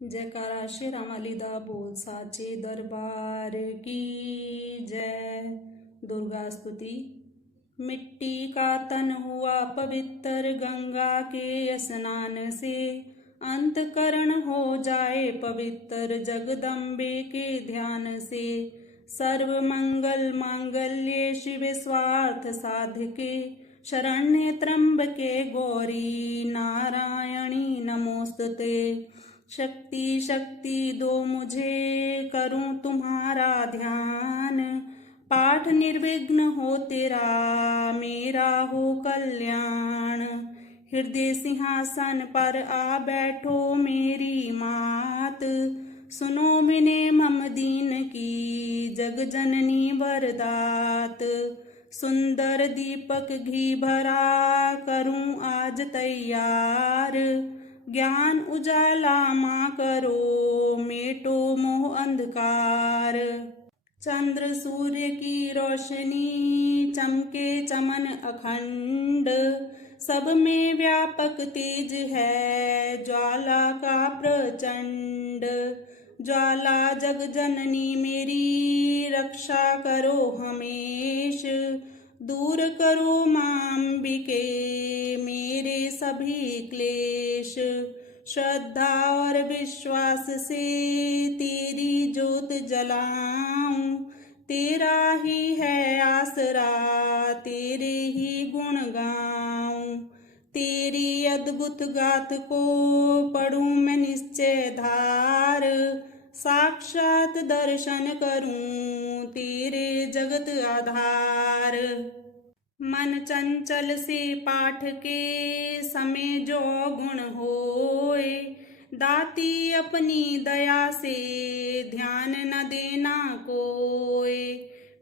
जयकारा श्री रामालीदा बोल साचे दरबार की जय। दुर्गा स्तुति। मिट्टी का तन हुआ पवित्र गंगा के स्नान से, अंतकरण हो जाए पवित्र जगदम्बे के ध्यान से। सर्व मंगल मांगल्ये शिव स्वार्थ साधके, शरण्ये त्र्यंबके गौरी नारायणी नमोस्तुते। शक्ति शक्ति दो मुझे करूं तुम्हारा ध्यान, पाठ निर्विघ्न हो तेरा मेरा हो कल्याण। हृदय सिंहासन पर आ बैठो मेरी मात, सुनो विनय मम दीन की जग जननी वरदात। सुंदर दीपक घी भरा करूं आज तैयार, ज्ञान उजाला माँ करो मेटो मोह अंधकार। चंद्र सूर्य की रोशनी चमके चमन अखंड, सब में व्यापक तेज है ज्वाला का प्रचंड। ज्वाला जग जननी मेरी रक्षा करो हमेश, दूर करो माँ अंबिके मेरे सभी क्लेश। श्रद्धा और विश्वास से तेरी ज्योत जलाऊं, तेरा ही है आसरा तेरे ही गुण गाऊं। तेरी अद्भुत गाथ को पढ़ूं मैं निश्चय धार, साक्षात दर्शन करूं तेरे जगत आधार। मन चंचल से पाठ के समय जो गुण होए, दाती अपनी दया से ध्यान न देना कोय।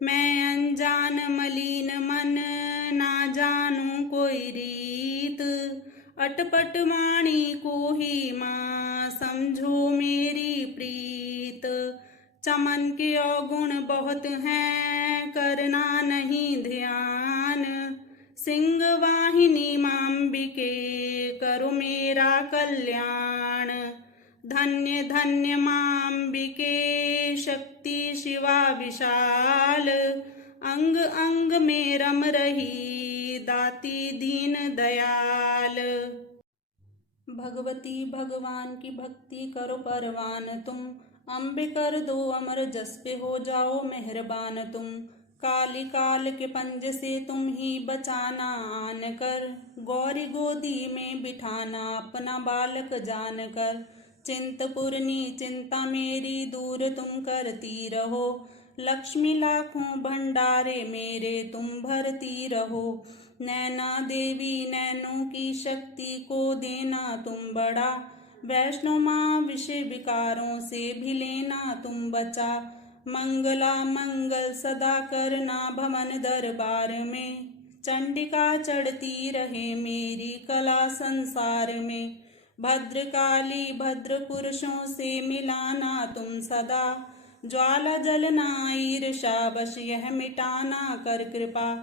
मैं अनजान मलिन मन ना जानूं कोई रीत, अटपट वाणी को ही माँ समझो मेरी प्रीत। चमन के अवगुण बहुत हैं करना नहीं ध्यान, सिंह वाहिनी मांबिके करो मेरा कल्याण। धन्य धन्य मांबिके शक्ति शिवा विशाल, अंग अंग में रम रही दाती दीन दयाल। भगवती भगवान की भक्ति करो परवान तुम, अम्बे कर दो अमर जस पे हो जाओ मेहरबान तुम। काली काल के पंज से तुम ही बचाना आन कर, गौरी गोदी में बिठाना अपना बालक जान कर। चिंतपूर्णी चिंता मेरी दूर तुम करती रहो, लक्ष्मी लाखों भंडारे मेरे तुम भरती रहो। नैना देवी नैनों की शक्ति को देना तुम बड़ा, वैष्णो माँ विषय विकारों से भी लेना तुम बचा। मंगला मंगल सदा करना भवन दरबार में, चंडिका चढ़ती रहे मेरी कला संसार में। भद्रकाली भद्र पुरुषों से मिलाना तुम सदा, ज्वाला जलना ईर्षा बश यह मिटाना कर कृपा।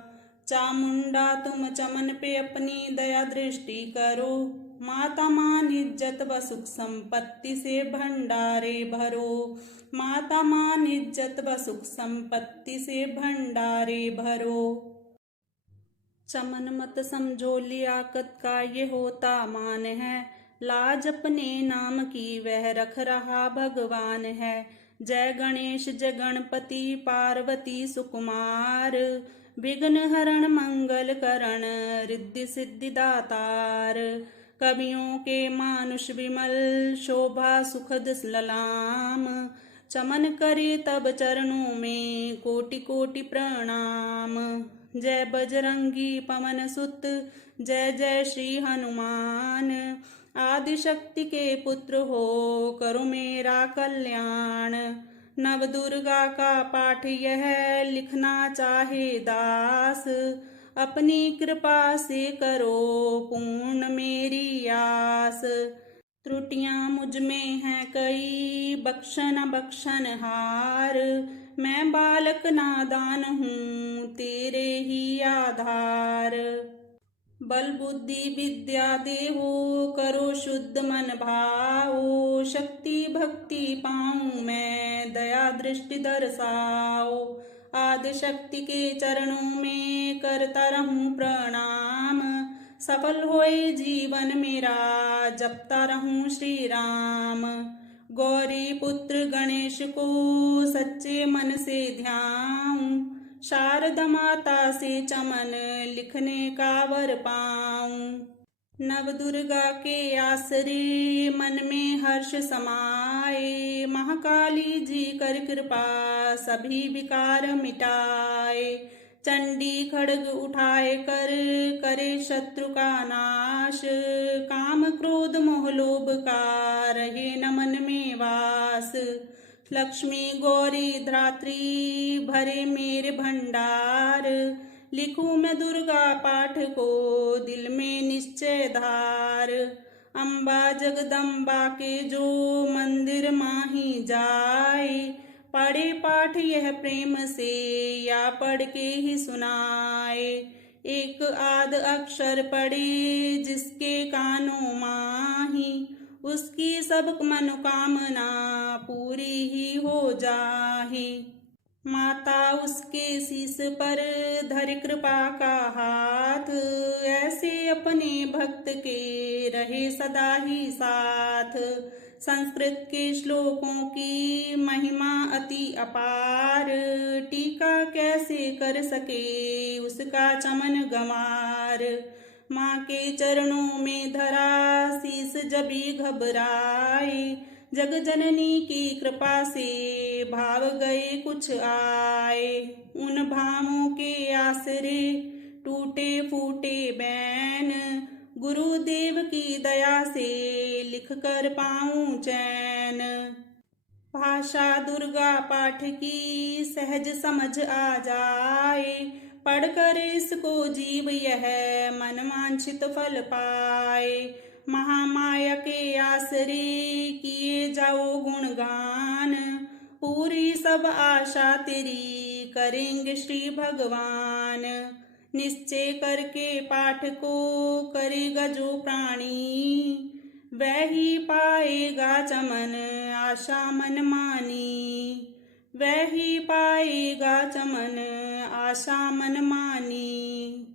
चामुंडा तुम चमन पे अपनी दया दृष्टि करो, माता मान इज्जत व सुख संपत्ति से भंडारे भरो। माता मान इज्जत व सुख संपत्ति से भंडारे भरो। चमन मत समझो लियाकत का ये होता मान है, लाज अपने नाम की वह रख रहा भगवान है। जय गणेश जय गणपति पार्वती सुकुमार, विघ्न हरण मंगल करण रिद्धि सिद्धि दातार। कवियों के मानुष विमल शोभा सुखद ललाम, चमन करे तब चरणों में कोटि कोटि प्रणाम। जय बजरंगी पवन सुत जय जय श्री हनुमान, आदि शक्ति के पुत्र हो करो मेरा कल्याण। नव दुर्गा का पाठ यह लिखना चाहे दास, अपनी कृपा से करो पूर्ण मेरी आस। त्रुटियां मुझ में हैं कई बख्शन बख्शन हार, मैं बालक नादान हूँ तेरे ही आधार। बल बुद्धि विद्या देहो, करो शुद्ध मन भाओ। शक्ति भक्ति पाऊं मैं, दया दृष्टि दर्शाओ। आदि शक्ति के चरणों में करता रहूं प्रणाम। सफल होए जीवन मेरा, जपता रहूं श्री राम। गौरी पुत्र गणेश को सच्चे मन से ध्याऊं। शारदा माता से चमन लिखने का वर पाऊं। नव दुर्गा के आसरे मन में हर्ष समाए। महाकाली जी कर कृपा सभी विकार मिटाए। चंडी खड्ग उठाए कर करे शत्रु का नाश। काम क्रोध मोह लोभ का रहे न मन में वास। लक्ष्मी गौरी धात्री भरे मेरे भंडार। लिखूं मैं दुर्गा पाठ को दिल में निश्चय धार। अम्बा जगदम्बा के जो मंदिर माही जाए। पढ़े पाठ यह प्रेम से या पढ़ के ही सुनाए। एक आध अक्षर पढ़े जिसके कानों माही। उसकी सब मनोकामना पूरी ही हो जाही। माता उसके शीश पर धर कृपा का हाथ। ऐसे अपने भक्त के रहे सदा ही साथ। संस्कृत के श्लोकों की महिमा अति अपार। टीका कैसे कर सके उसका चमन गंवार। माँ के चरणों में धरा शीस जबी घबराए। जग जननी की कृपा से भाव गए कुछ आए। उन भावों के आसरे टूटे फूटे बैन। गुरुदेव की दया से लिख कर पाऊं चैन। भाषा दुर्गा पाठ की सहज समझ आ जाए। पढ़कर इसको जीव यह मन वांछित फल पाए। महामाया के आसरे किए जाओ गुणगान। पूरी सब आशा तेरी करेंगे श्री भगवान। निश्चय करके पाठ को करेगा जो प्राणी। वह ही पाएगा चमन आशा मन मानी। वह ही पाएगा चमन आशा मन मानी।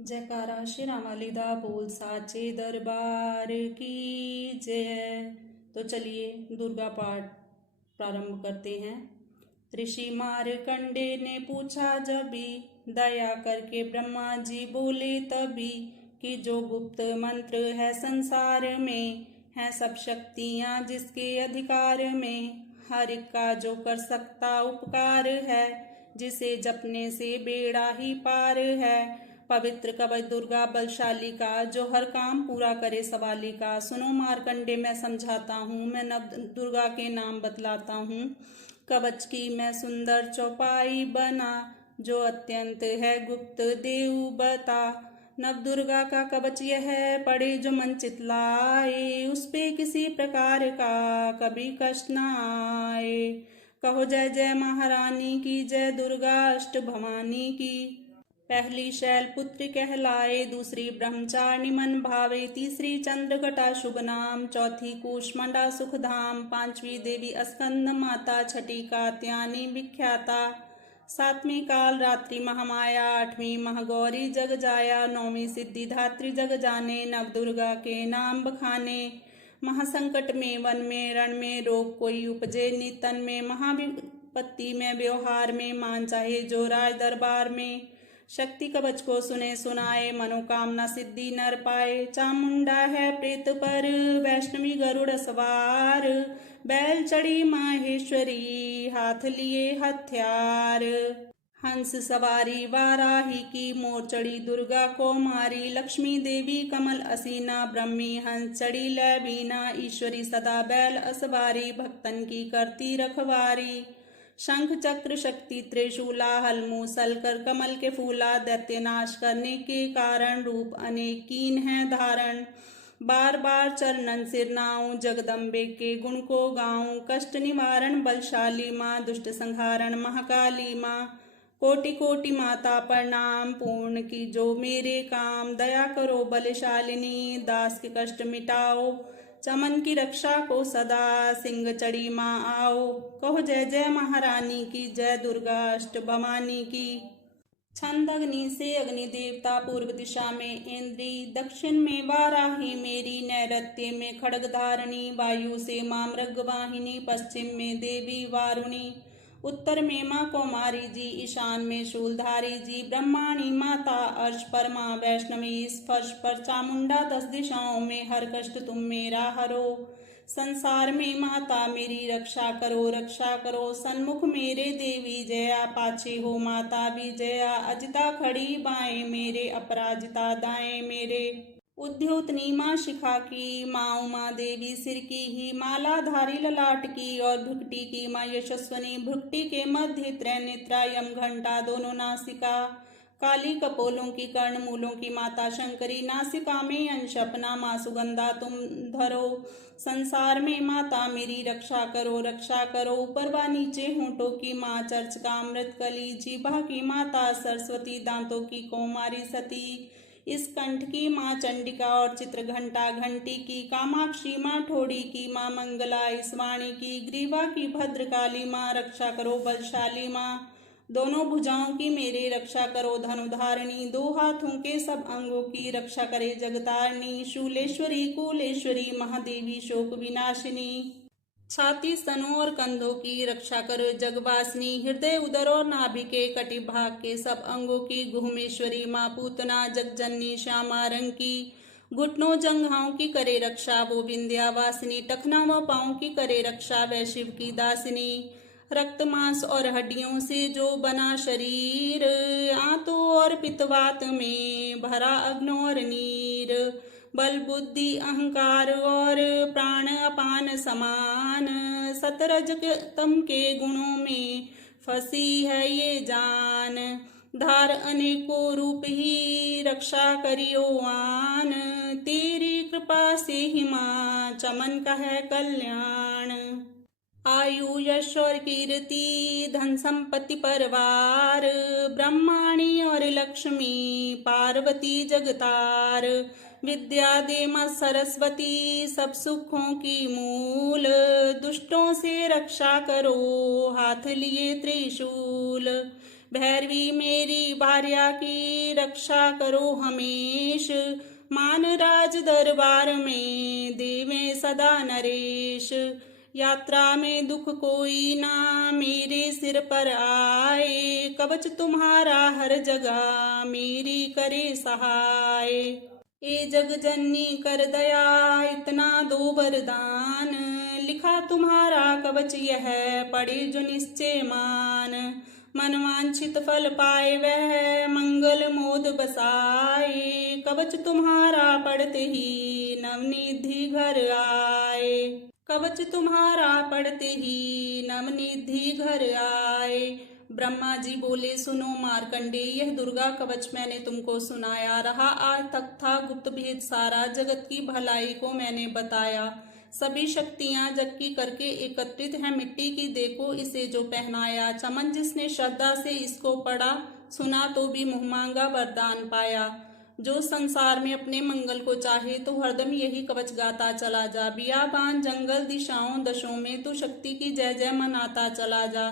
जयकारा श्री रामालीदा बोल साचे दरबार की जय। तो चलिए दुर्गा पाठ प्रारंभ करते हैं। ऋषि मारकंडे ने पूछा जबी, दया करके ब्रह्मा जी बोले तभी, कि जो गुप्त मंत्र है संसार में, है सब शक्तियां जिसके अधिकार में। हर एक का जो कर सकता उपकार है, जिसे जपने से बेड़ा ही पार है। पवित्र कवच दुर्गा बलशाली का, जो हर काम पूरा करे सवाली का। सुनो मारकंडे मैं समझाता हूँ, मैं नव दुर्गा के नाम बतलाता हूँ। कवच की मैं सुंदर चौपाई बना, जो अत्यंत है गुप्त देव बता। नव दुर्गा का कवच यह है, पड़े जो मन चितलाए। उस पे किसी प्रकार का कभी कष्ट न आए। कहो जय जय महारानी की, जय दुर्गा अष्ट भवानी की। पहली शैल पुत्री कहलाए, दूसरी ब्रह्मचारिणी मन भावे, तीसरी चंद्रघटा शुभ नाम, चौथी कूष्मांडा सुखधाम, पांचवी देवी स्कंद माता, छठी कात्यायनी विख्याता, सातवीं काल रात्रि महामाया, आठवीं महागौरी जग जाया, नौवीं सिद्धिधात्री जग जाने। नव दुर्गा के नाम बखाने, महासंकट में वन में रण में, रोग कोई उपजे नितन में, महाविपत्ति में व्यवहार में, मान चाहे जो राज दरबार में। शक्ति कवच को सुने सुनाए, मनोकामना सिद्धि नर पाए। चामुंडा है प्रेत पर, वैष्णवी गरुड़ सवार, बैल चढ़ी माहेश्वरी, हाथ लिए हथियार। हंस सवारी वाराही की, मोर चढ़ी दुर्गा को मारी, लक्ष्मी देवी कमल असीना, ब्रह्मी हंस चढ़ी लैबीना, ईश्वरी सदा बैल असवारी, भक्तन की करती रखवारी। शंख चक्र शक्ति त्रिशूला, हलमूसल कर कमल के फूला, दैत्य नाश करने के कारण, रूप अनेक कीन है धारण। बार बार चरणन सिरनाऊं, जगदम्बे के गुण को गाऊं, कष्ट निवारण बलशाली माँ, दुष्ट संहारण महाकाली माँ। कोटि कोटि माता प्रणाम, पूर्ण की जो मेरे काम। दया करो बलशालिनी, दास के कष्ट मिटाओ, चमन की रक्षा को सदा। सिंह चढ़ी माँ आओ, कहो जय जय महारानी की, जय दुर्गा अष्ट भवानी की। छंद अग्नि से अग्नि देवता, पूर्व दिशा में इंद्री, दक्षिण में वाराही मेरी, नैऋत्य में खड्ग धारणी, वायु से माँ मृगवाहिनी, पश्चिम में देवी वारुणी, उत्तर में माँ कौमारी जी, ईशान में शूलधारी जी, ब्रह्माणी माता अर्श पर माँ वैष्णवी, स्पर्श पर चामुंडा, 10 दिशाओं में हर कष्ट तुम मेरा हरो। संसार में माता मेरी रक्षा करो, सन्मुख मेरे देवी जया, पाछे हो माता विजया, अजिता खड़ी बाएं मेरे, अपराजिता दाएं मेरे। उद्योतनी माँ शिखा की, माँ उमा देवी सिर की ही, मालाधारी ललाट की, और भ्रुकुटी की माँ यशस्वनी, भ्रुकुटी के मध्य त्रिनेत्रा, यम घंटा दोनों नासिका, काली कपोलों की, कर्ण मूलों की माता शंकरी, नासिका में अंश अपना माँ सुगंधा तुम धरो। संसार में माता मेरी रक्षा करो, ऊपर व नीचे होंठों की माँ चर्च का अमृत कली, जीभा की माता सरस्वती, दांतों की कौमारी सती, इस कंठ की माँ चंडिका, और चित्र घंटा घंटी की, कामाक्षी माँ ठोड़ी की माँ मंगला, इस वाणी की, ग्रीवा की भद्रकाली माँ, रक्षा करो बलशाली माँ। दोनों भुजाओं की मेरे रक्षा करो धनुधारिणी, दो हाथों के सब अंगों की रक्षा करे जगतारिणी, शूलेश्वरी कुलेश्वरी महादेवी शोक विनाशिनी, छाती स्तनों और कंधों की रक्षा करो जगवासिनी, हृदय उदर और नाभि के कटि भाग के सब अंगों की गुहमेश्वरी माँ पूतना, जगजननी श्यामा रंग की, घुटनों जंघाओं की करे रक्षा वो विंध्यावासिनी, टखना व पाँव की करे रक्षा वह शिव की दासिनी, रक्त मांस और हड्डियों से जो बना शरीर, आंतों और पित्तवात में भरा अग्नि और नीर, बल बुद्धि अहंकार और प्राण अपान समान, सतरज तम के गुणों में फंसी है ये जान, धार अनेकों रूप ही रक्षा करियो आन, तेरी कृपा से ही माँ चमन का है कल्याण। आयु यश और कीर्ति धन संपत्ति परवार, ब्रह्माणी और लक्ष्मी पार्वती जगतार, विद्या दे मां सरस्वती सब सुखों की मूल, दुष्टों से रक्षा करो हाथ लिए त्रिशूल, भैरवी मेरी भार्या की रक्षा करो हमेश, मान राज दरबार में देवे सदा नरेश, यात्रा में दुख कोई ना मेरे सिर पर आए, कवच तुम्हारा हर जगह मेरी करे सहाय, ए जग जननी कर दया इतना दो वरदान, लिखा तुम्हारा कवच यह पढ़े जो निश्चय मान, मनवांछित फल पाए वह मंगल मोद बसाए, कवच तुम्हारा पढ़ते ही नवनिधि घर आए, कवच तुम्हारा पढ़ते ही नवनिधि घर आए। ब्रह्मा जी बोले सुनो मार्कंडे, यह दुर्गा कवच मैंने तुमको सुनाया, रहा आज तक था गुप्त भेद सारा, जगत की भलाई को मैंने बताया, सभी शक्तियां जग की करके एकत्रित है मिट्टी की, देखो इसे जो पहनाया, चमन जिसने श्रद्धा से इसको पढ़ा, सुना तो भी मुँह मांगा वरदान पाया, जो संसार में अपने मंगल को चाहे तो हरदम यही कवच गाता चला जा, बियाबान जंगल दिशाओं दशों में तू शक्ति की जय जय मनाता चला जा,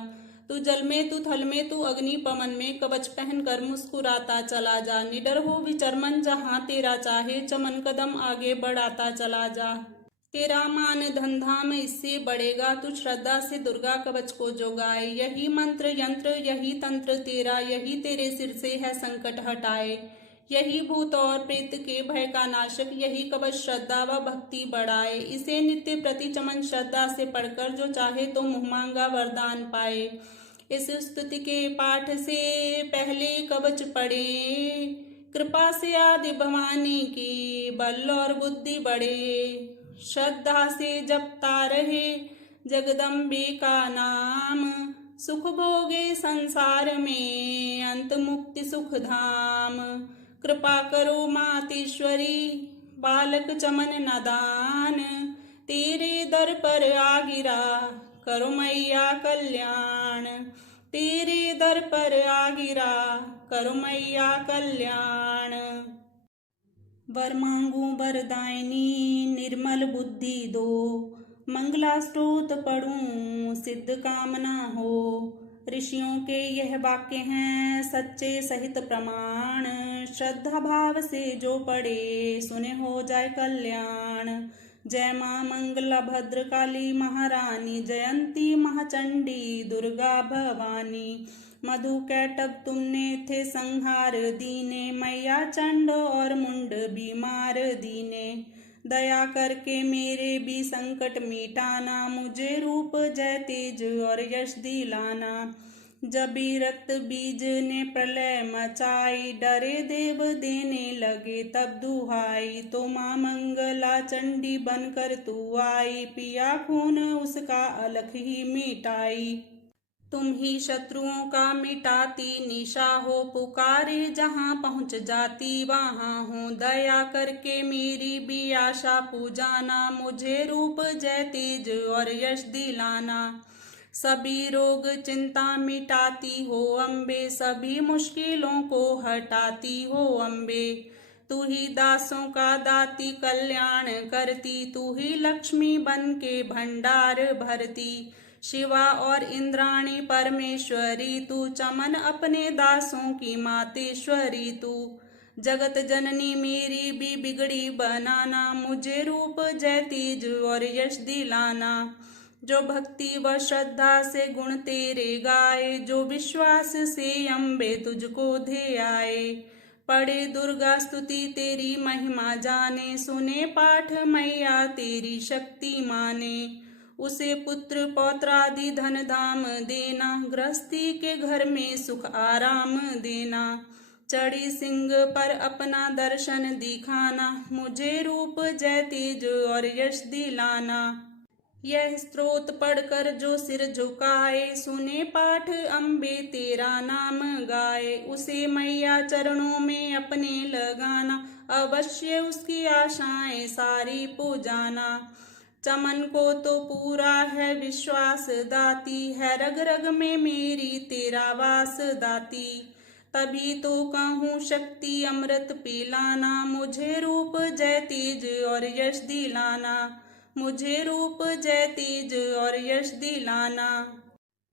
तू जल में तू थल में तू अग्नि पवन में कवच पहन कर मुस्कुराता चला जा, निडर हो विचरमन जहाँ तेरा चाहे, चमन कदम आगे बढ़ाता चला जा, तेरा मान धन धाम इससे बढ़ेगा, तू श्रद्धा से दुर्गा कवच को जो गाए, यही मंत्र यंत्र यही तंत्र तेरा, यही तेरे सिर से है संकट हटाए, यही भूत और प्रेत के भय का नाशक, यही कवच श्रद्धा व भक्ति बढ़ाए, इसे नित्य प्रति चमन श्रद्धा से पढ़कर जो चाहे तो मुँह मांगा वरदान पाए, इस स्तुति के पाठ से पहले कवच पढ़े, कृपा से आदि भवानी की बल और बुद्धि बढ़े, श्रद्धा से जपता रहे जगदम्बे का नाम, सुख भोगे संसार में अंत मुक्ति सुख धाम, कृपा करो मातेश्वरी बालक चमन नादान, तेरे दर पर आ गिरा करो मैया कल्याण, तेरे दर पर आ गिरा, करो मैया कल्याण। वर मांगू वरदायिनी, निर्मल बुद्धि दो, मंगला स्तोत्र पढ़ूं, सिद्ध कामना हो। ऋषियों के यह वाक्य हैं सच्चे सहित प्रमाण, श्रद्धा भाव से जो पढ़े सुने हो जाए कल्याण। जय माँ मंगला भद्र काली महारानी, जयंती महाचंडी दुर्गा भवानी। मधु कैटभ तुमने थे संहार दीने, मैया चंड और मुंड बीमार दीने। दया करके मेरे भी संकट मिटाना, मुझे रूप जय तेज और यश दिलाना। जबी रक्त बीज ने प्रलय मचाई, डरे देव देने लगे तब दुहाई। तो माँ मंगला चंडी बनकर तू आई, पिया खून उसका अलख ही मिटाई। तुम ही शत्रुओं का मिटाती निशा हो, पुकारे जहाँ पहुँच जाती वहाँ हो। दया करके मेरी भी आशा पूजाना, मुझे रूप जय तेज और यश दिलाना। सभी रोग चिंता मिटाती हो अम्बे, सभी मुश्किलों को हटाती हो अम्बे। तू ही दासों का दाती कल्याण करती, तू ही लक्ष्मी बन के भंडार भरती। शिवा और इंद्राणी परमेश्वरी तू, चमन अपने दासों की मातेश्वरी तू। जगत जननी मेरी भी बिगड़ी बनाना, मुझे रूप जय तेज और यश दिलाना। जो भक्ति व श्रद्धा से गुण तेरे गाए, जो विश्वास से अम्बे तुझको धे आए। पढ़े दुर्गा स्तुति तेरी महिमा जाने, सुने पाठ मैया तेरी शक्ति माने। उसे पुत्र पौत्रादि धन धाम देना, गृहस्थी के घर में सुख आराम देना। चढ़ी सिंह पर अपना दर्शन दिखाना, मुझे रूप जय तेज और यश दिलाना। यह स्तोत्र पढ़कर जो सिर झुकाए, सुने पाठ अम्बे तेरा नाम गाए। उसे मैया चरणों में अपने लगाना, अवश्य उसकी आशाएं सारी पूजाना। चमन को तो पूरा है विश्वास दाती, है रग रग में मेरी तेरा वास दाती। तभी तो कहूँ शक्ति अमृत पिलाना, मुझे रूप जय तेज और यश दिलाना। मुझे रूप जय तेज और यश दिलाना।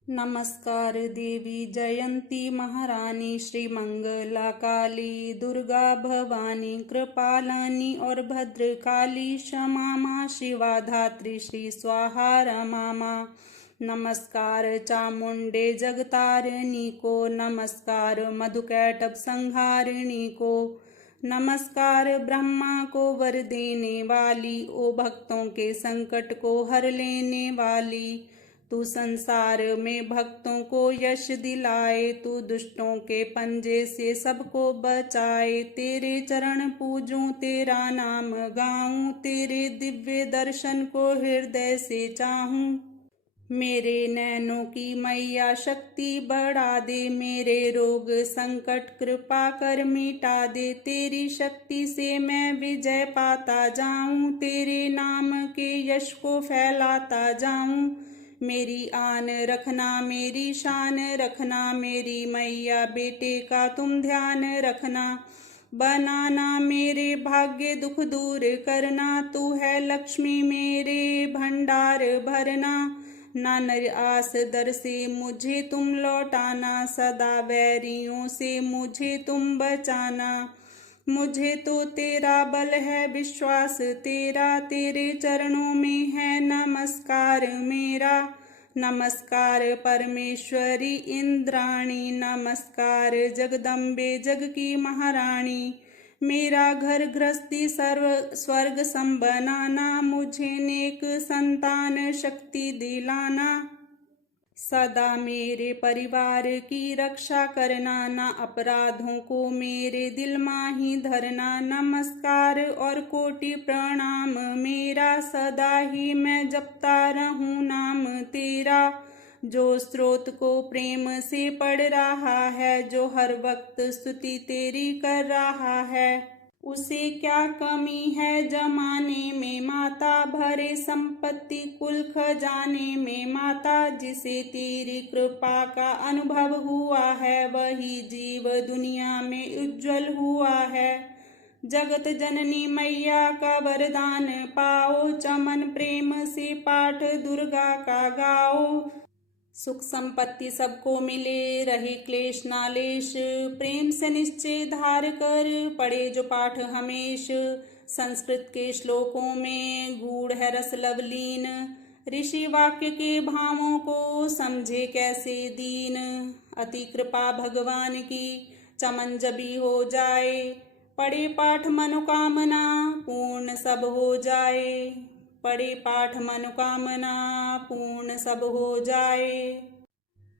नमस्कार देवी जयंती महारानी, श्री मंगला काली दुर्गा भवानी, कृपालानी और भद्र काली, क्षमा माँ शिवा धात्री श्री स्वाहा रमा माँ। नमस्कार चामुंडे जगतारिणी को, नमस्कार मधुकैटभ संहारिणी को। नमस्कार ब्रह्मा को वर देने वाली, ओ भक्तों के संकट को हर लेने वाली। तू संसार में भक्तों को यश दिलाए, तू दुष्टों के पंजे से सबको बचाए। तेरे चरण पूजूं तेरा नाम गाऊं, तेरे दिव्य दर्शन को हृदय से चाहूं। मेरे नैनों की मैया शक्ति बढ़ा दे, मेरे रोग संकट कृपा कर मिटा दे। तेरी शक्ति से मैं विजय पाता जाऊं, तेरे नाम के यश को फैलाता जाऊं। मेरी आन रखना मेरी शान रखना, मेरी मैया बेटे का तुम ध्यान रखना। बनाना मेरे भाग्य दुख दूर करना, तू है लक्ष्मी मेरे भंडार भरना। ना नर आस दर से मुझे तुम लौटाना, सदा वैरियों से मुझे तुम बचाना। मुझे तो तेरा बल है विश्वास तेरा, तेरे चरणों में है नमस्कार मेरा। नमस्कार परमेश्वरी इंद्राणी, नमस्कार जगदम्बे जग की महारानी। मेरा घर गृहस्थी सर्व स्वर्ग सम बनाना, मुझे नेक संतान शक्ति दिलाना। सदा मेरे परिवार की रक्षा करना, ना अपराधों को मेरे दिल माही धरना। नमस्कार और कोटि प्रणाम मेरा, सदा ही मैं जपता रहूं नाम तेरा। जो स्रोत को प्रेम से पढ़ रहा है, जो हर वक्त स्तुति तेरी कर रहा है, उसे क्या कमी है जमाने में माता, भरे संपत्ति कुल खजाने में माता। जिसे तेरी कृपा का अनुभव हुआ है वही जीव दुनिया में उज्जवल हुआ है। जगत जननी मैया का वरदान पाओ, चमन प्रेम से पाठ दुर्गा का गाओ। सुख संपत्ति सबको मिले, रहे क्लेश नालेश, प्रेम से निश्चय धार कर पढ़े जो पाठ हमेश। संस्कृत के श्लोकों में गूढ़ है रस लवलीन, ऋषि वाक्य के भावों को समझे कैसे दीन। अति कृपा भगवान की चमन जबी हो जाए, पढ़े पाठ मनोकामना पूर्ण सब हो जाए। पढ़े पाठ मनोकामना पूर्ण सब हो जाए।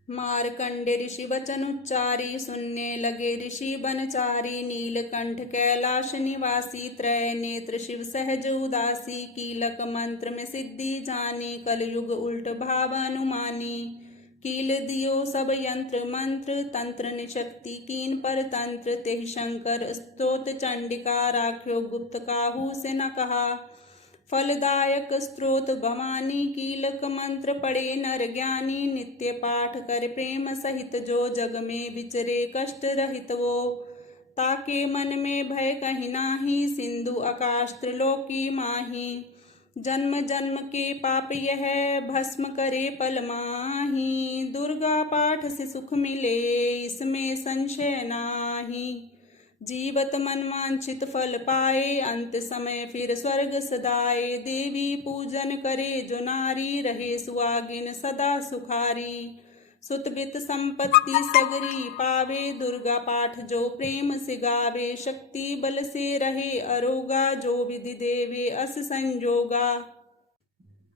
मारकंडे ऋषि वचन उच्चारी, सुनने लगे ऋषि बनचारी। नीलकंठ कैलाश निवासी, त्रय नेत्र शिव सहज उदासी। कीलक मंत्र में सिद्धि जानी, कलयुग उल्ट भाव अनुमानी। कील दियो सब यंत्र मंत्र, तंत्र निशक्ति कीन पर तंत्र। तेहि शंकर स्तोत चंडिका, राख्यो गुप्त काहू से न कहा। फलदायक स्त्रोत भवानी, कीलक मंत्र पढ़े नर ज्ञानी। नित्य पाठ कर प्रेम सहित, जो जग में विचरे कष्ट रहित वो। ताके मन में भय कहीं नाही, सिंधु आकाश त्रिलोकी माही। जन्म जन्म के पाप यह भस्म करे पल माही। दुर्गा पाठ से सुख मिले इसमें संशय नाही। जीवत मन वांछित फल पाए, अंत समय फिर स्वर्ग सदाए। देवी पूजन करे जो नारी, रहे सुहागिन सदा सुखारी। सुत वित संपत्ति सगरी पावे, दुर्गा पाठ जो प्रेम से गावे। शक्ति बल से रहे अरोगा, जो विधि देवे अस संजोगा।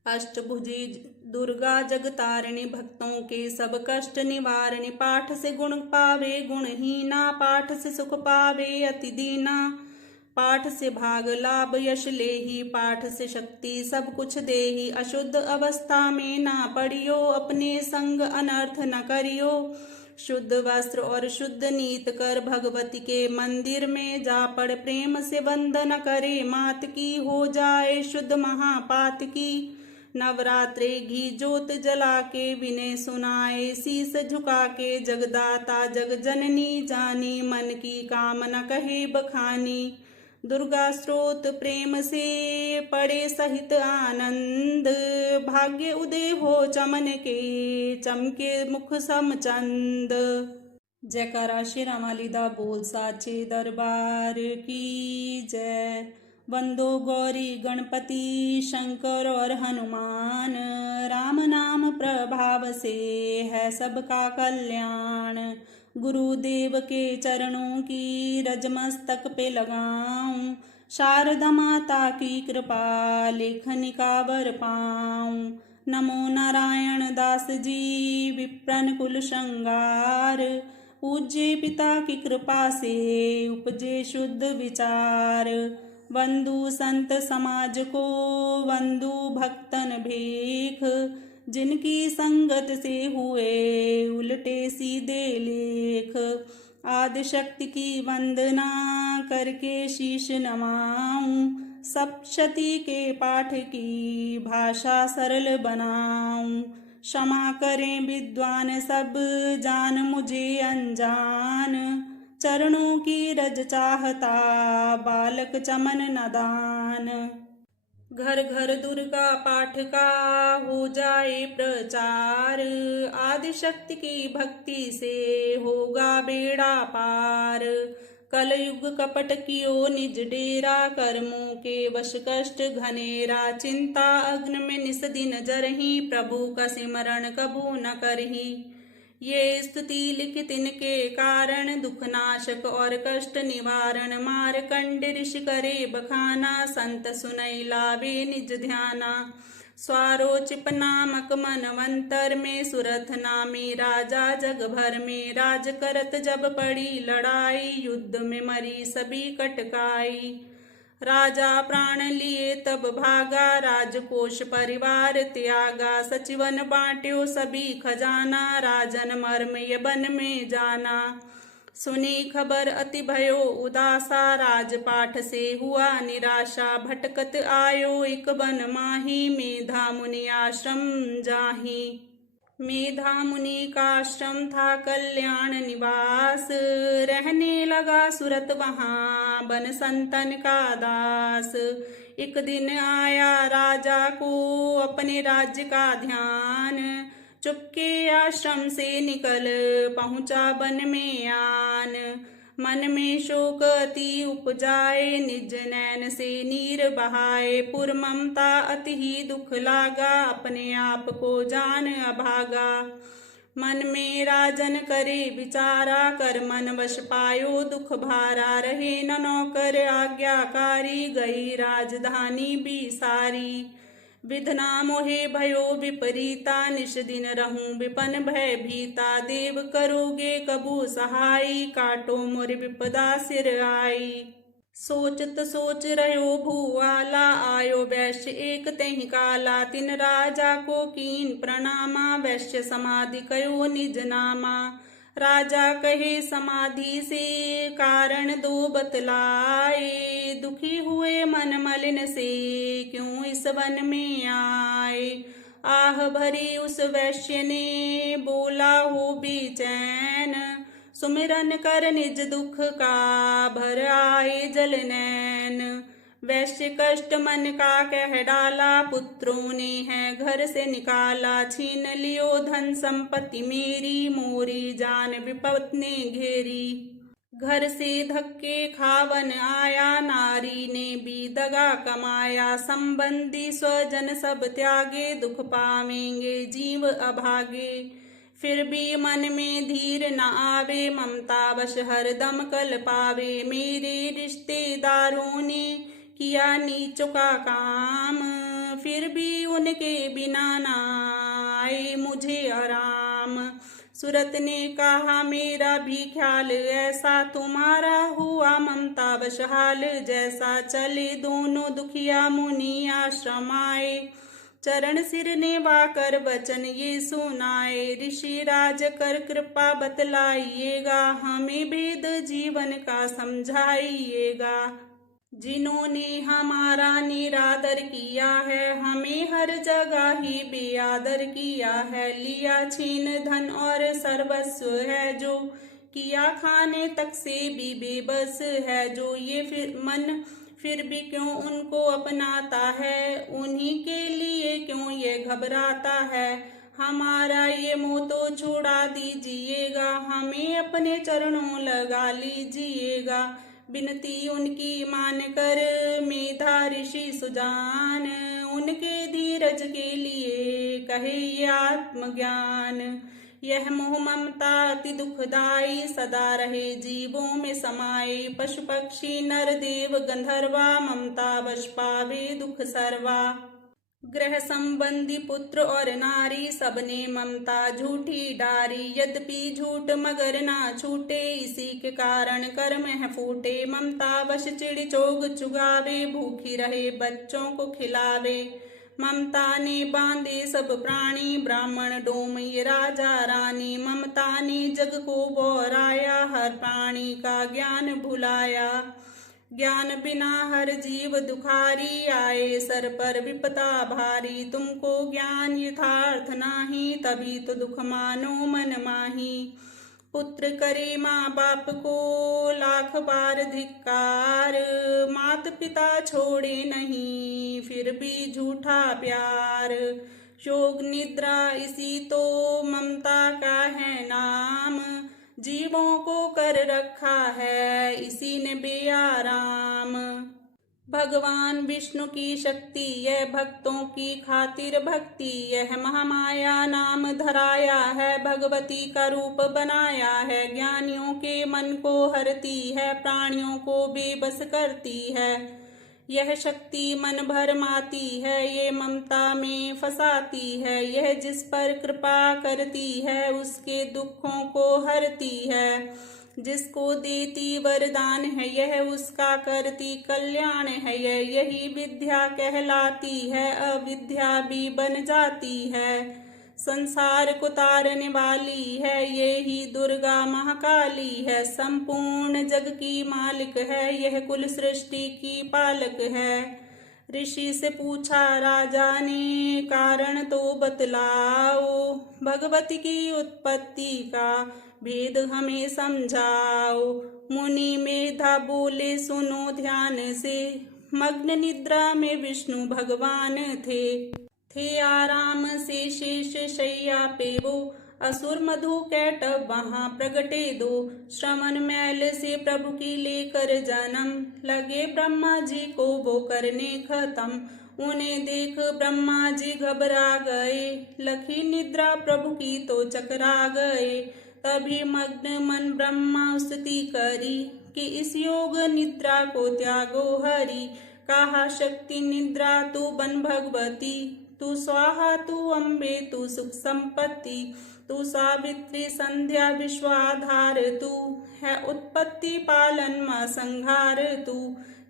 अष्टभुजी दुर्गा जगतारिणी, भक्तों के सब कष्ट निवारिणी। पाठ से गुण पावे गुणहीना, पाठ से सुख पावे अति दीना। पाठ से भाग लाभ यश लेही, पाठ से शक्ति सब कुछ देही। अशुद्ध अवस्था में ना पड़ियो, अपने संग अनर्थ न करियो। शुद्ध वस्त्र और शुद्ध नीत कर, भगवती के मंदिर में जा पड़। प्रेम से वंदन करे मात की, हो जाए शुद्ध महापात की। नवरात्रे घी जोत जला के, विनय सुनाए शीस झुका के। जगदाता जग जननी जानी, मन की कामना कहे बखानी। दुर्गा स्त्रोत प्रेम से पढ़े सहित आनंद, भाग्य उदय हो चमन के, चमके मुख समचंद। जयकारा श्री रामालीदा बोल साचे दरबार की जय। वंदो गौरी गणपति शंकर और हनुमान, राम नाम प्रभाव से है सबका कल्याण। गुरुदेव के चरणों की रज मस्तक पे लगाऊं, शारदा माता की कृपा लेखन का वर पाऊं। नमो नारायण दास जी विप्रन कुल श्रृंगार, पूज्य पिता की कृपा से उपजे शुद्ध विचार। वंदु संत समाज को वंदु भक्तन भेख, जिनकी संगत से हुए उल्टे सीधे लेख। आदिशक्ति की वंदना करके शीश नमाऊं, सप्तशती के पाठ की भाषा सरल बनाऊं। क्षमा करें विद्वान सब जान मुझे अनजान, चरणों की रज चाहता बालक चमन नदान। घर घर दुर्गा पाठ का हो जाए प्रचार, आदिशक्ति की भक्ति से होगा बेड़ा पार। कलयुग कपट कियो निज डेरा, कर्मों के वश कष्ट घनेरा। चिंता अग्न में निस दिन जरही, प्रभु का सिमरण कबू न करही। ये स्तुति लिखित इनके कारण, दुख नाशक और कष्ट निवारण। मारकंड ऋषि करे बखाना, संत सुनई लावे निज ध्याना। स्वारोचिप नामक मनवंतर में, सुरथ नामी राजा जग भर में। राज करत जब पड़ी लड़ाई, युद्ध में मरी सभी कटकाई। राजा प्राण लिए तब भागा, राजकोष परिवार त्यागा। सचिवन बांट्यो सभी खजाना, राजन मर्म ये बन में जाना। सुनी खबर अति भयो उदासा, राजपाठ से हुआ निराशा। भटकत आयो एक बन माही, मेधा मुनि आश्रम जाही। मेधा मुनि का आश्रम था कल्याण निवास, रहने लगा सुरत वहाँ बन संतन का दास। एक दिन आया राजा को अपने राज्य का ध्यान, चुपके आश्रम से निकल पहुंचा वन में आन। मन में शोक अति उपजाए, निज नैन से नीर बहाए। पुर ममता अति ही दुख लागा, अपने आप को जान अभागा। मन में राजन करे विचारा, कर मन वश पायो दुख भारा। रहे न नौकर आज्ञाकारी, गई राजधानी बिसारी। विधना मोहे भयो विपरीता, निश दिन रहूं विपन भय भीता। देव करोगे कबू सहाई, काटो मोर विपदा सिर आई। सोचत सोच रहो भूआला, आयो वैश्य एक तहि काला। तिन राजा को कीन प्रणामा, वैश्य समाधि कयो निज नामा। राजा कहे समाधि से कारण दो बतलाए, दुखी हुए मन मलिन से क्यों इस वन में आए। आह भरी उस वैश्य ने बोला हो बेचैन, सुमिरन कर निज दुख का भर आए जल नैन। वैश्य कष्ट मन का कह डाला, पुत्रों ने है घर से निकाला। छीन लियो धन संपत्ति मेरी, मोरी जान विपत ने घेरी। घर से धक्के खावन आया, नारी ने भी दगा कमाया। संबंधी स्वजन सब त्यागे, दुख पावेंगे जीव अभागे। फिर भी मन में धीर न आवे, ममता वश हरदम कल पावे। मेरे रिश्तेदारों ने किया नीचों का काम, फिर भी उनके बिना ना आए मुझे आराम। सूरत ने कहा मेरा भी ख्याल ऐसा, तुम्हारा हुआ ममता वश हाल जैसा। चले दोनों दुखिया मुनि आश्रम आए, चरण सिर ने वाकर वचन ये सुनाए। ऋषि राज कर कृपा बतलाइएगा, हमें भेद जीवन का समझाइएगा। जिन्होंने हमारा निरादर किया है, हमें हर जगह ही बेआदर किया है। लिया छीन धन और सर्वस्व है जो, किया खाने तक से भी बेबस है जो। ये फिर भी क्यों उनको अपनाता है, उन्हीं के लिए क्यों ये घबराता है। हमारा ये मोह तो छुड़ा दीजिएगा, हमें अपने चरणों लगा लीजिएगा। बिनती उनकी मान कर मेधा ऋषि सुजान, उनके धीरज के लिए कहे ये आत्मज्ञान। यह मोह ममता अति दुखदाई, सदा रहे जीवों में समाये। पशु पक्षी नर देव गंधर्वा, ममता वश पावे दुख सर्वा। ग्रह संबंधी पुत्र और नारी, सबने ममता झूठी डारी। यद्यपि झूठ मगर ना छूटे, इसी के कारण कर्म है फूटे। ममता वश चिड़ चोग चुगावे, भूखी रहे बच्चों को खिलावे। ममता ने बांधे सब प्राणी, ब्राह्मण डोम ये राजा रानी। ममता ने जग को बोराया, हर प्राणी का ज्ञान भुलाया। ज्ञान बिना हर जीव दुखारी, आए सर पर विपदा भारी। तुमको ज्ञान यथार्थ नाही, तभी तो दुख मानो मन माही। पुत्र करे माँ बाप को लाख बार धिक्कार, मात पिता छोड़े नहीं फिर भी झूठा प्यार। योग निद्रा इसी तो ममता का है नाम, जीवों को कर रखा है इसी ने बेआराम। भगवान विष्णु की शक्ति यह भक्तों की खातिर भक्ति, यह महामाया नाम धराया है। भगवती का रूप बनाया है, ज्ञानियों के मन को हरती है, प्राणियों को बेबस करती है। यह शक्ति मन भरमाती है, ये ममता में फंसाती है। यह जिस पर कृपा करती है, उसके दुखों को हरती है। जिसको देती वरदान है, यह उसका करती कल्याण है। यही विद्या कहलाती है, अविद्या भी बन जाती है। संसार को तारने वाली है, ये ही दुर्गा महाकाली है। संपूर्ण जग की मालिक है, यह कुल सृष्टि की पालक है। ऋषि से पूछा राजा ने, कारण तो बतलाओ, भगवती की उत्पत्ति का भेद हमें समझाओ। मुनि मेधा बोले सुनो ध्यान से, मग्न निद्रा में विष्णु भगवान थे आराम से शेष शैया पे वो, असुर मधु कैटभ वहाँ प्रगटे दो। श्रवण मैल से प्रभु की लेकर जन्म, लगे ब्रह्मा जी को वो करने खत्म। उन्हें देख ब्रह्मा जी घबरा गए, लखी निद्रा प्रभु की तो चकरा गए। तभी मग्न मन ब्रह्मा स्तुति करी, कि इस योग निद्रा को त्यागो हरि। कहा शक्ति निद्रा तू बन भगवती, तू स्वाहा तू अम्बे तू सुख संपत्ति। तू सावित्री संध्या विश्वाधार, तू है उत्पत्ति पालन मां संहार। तू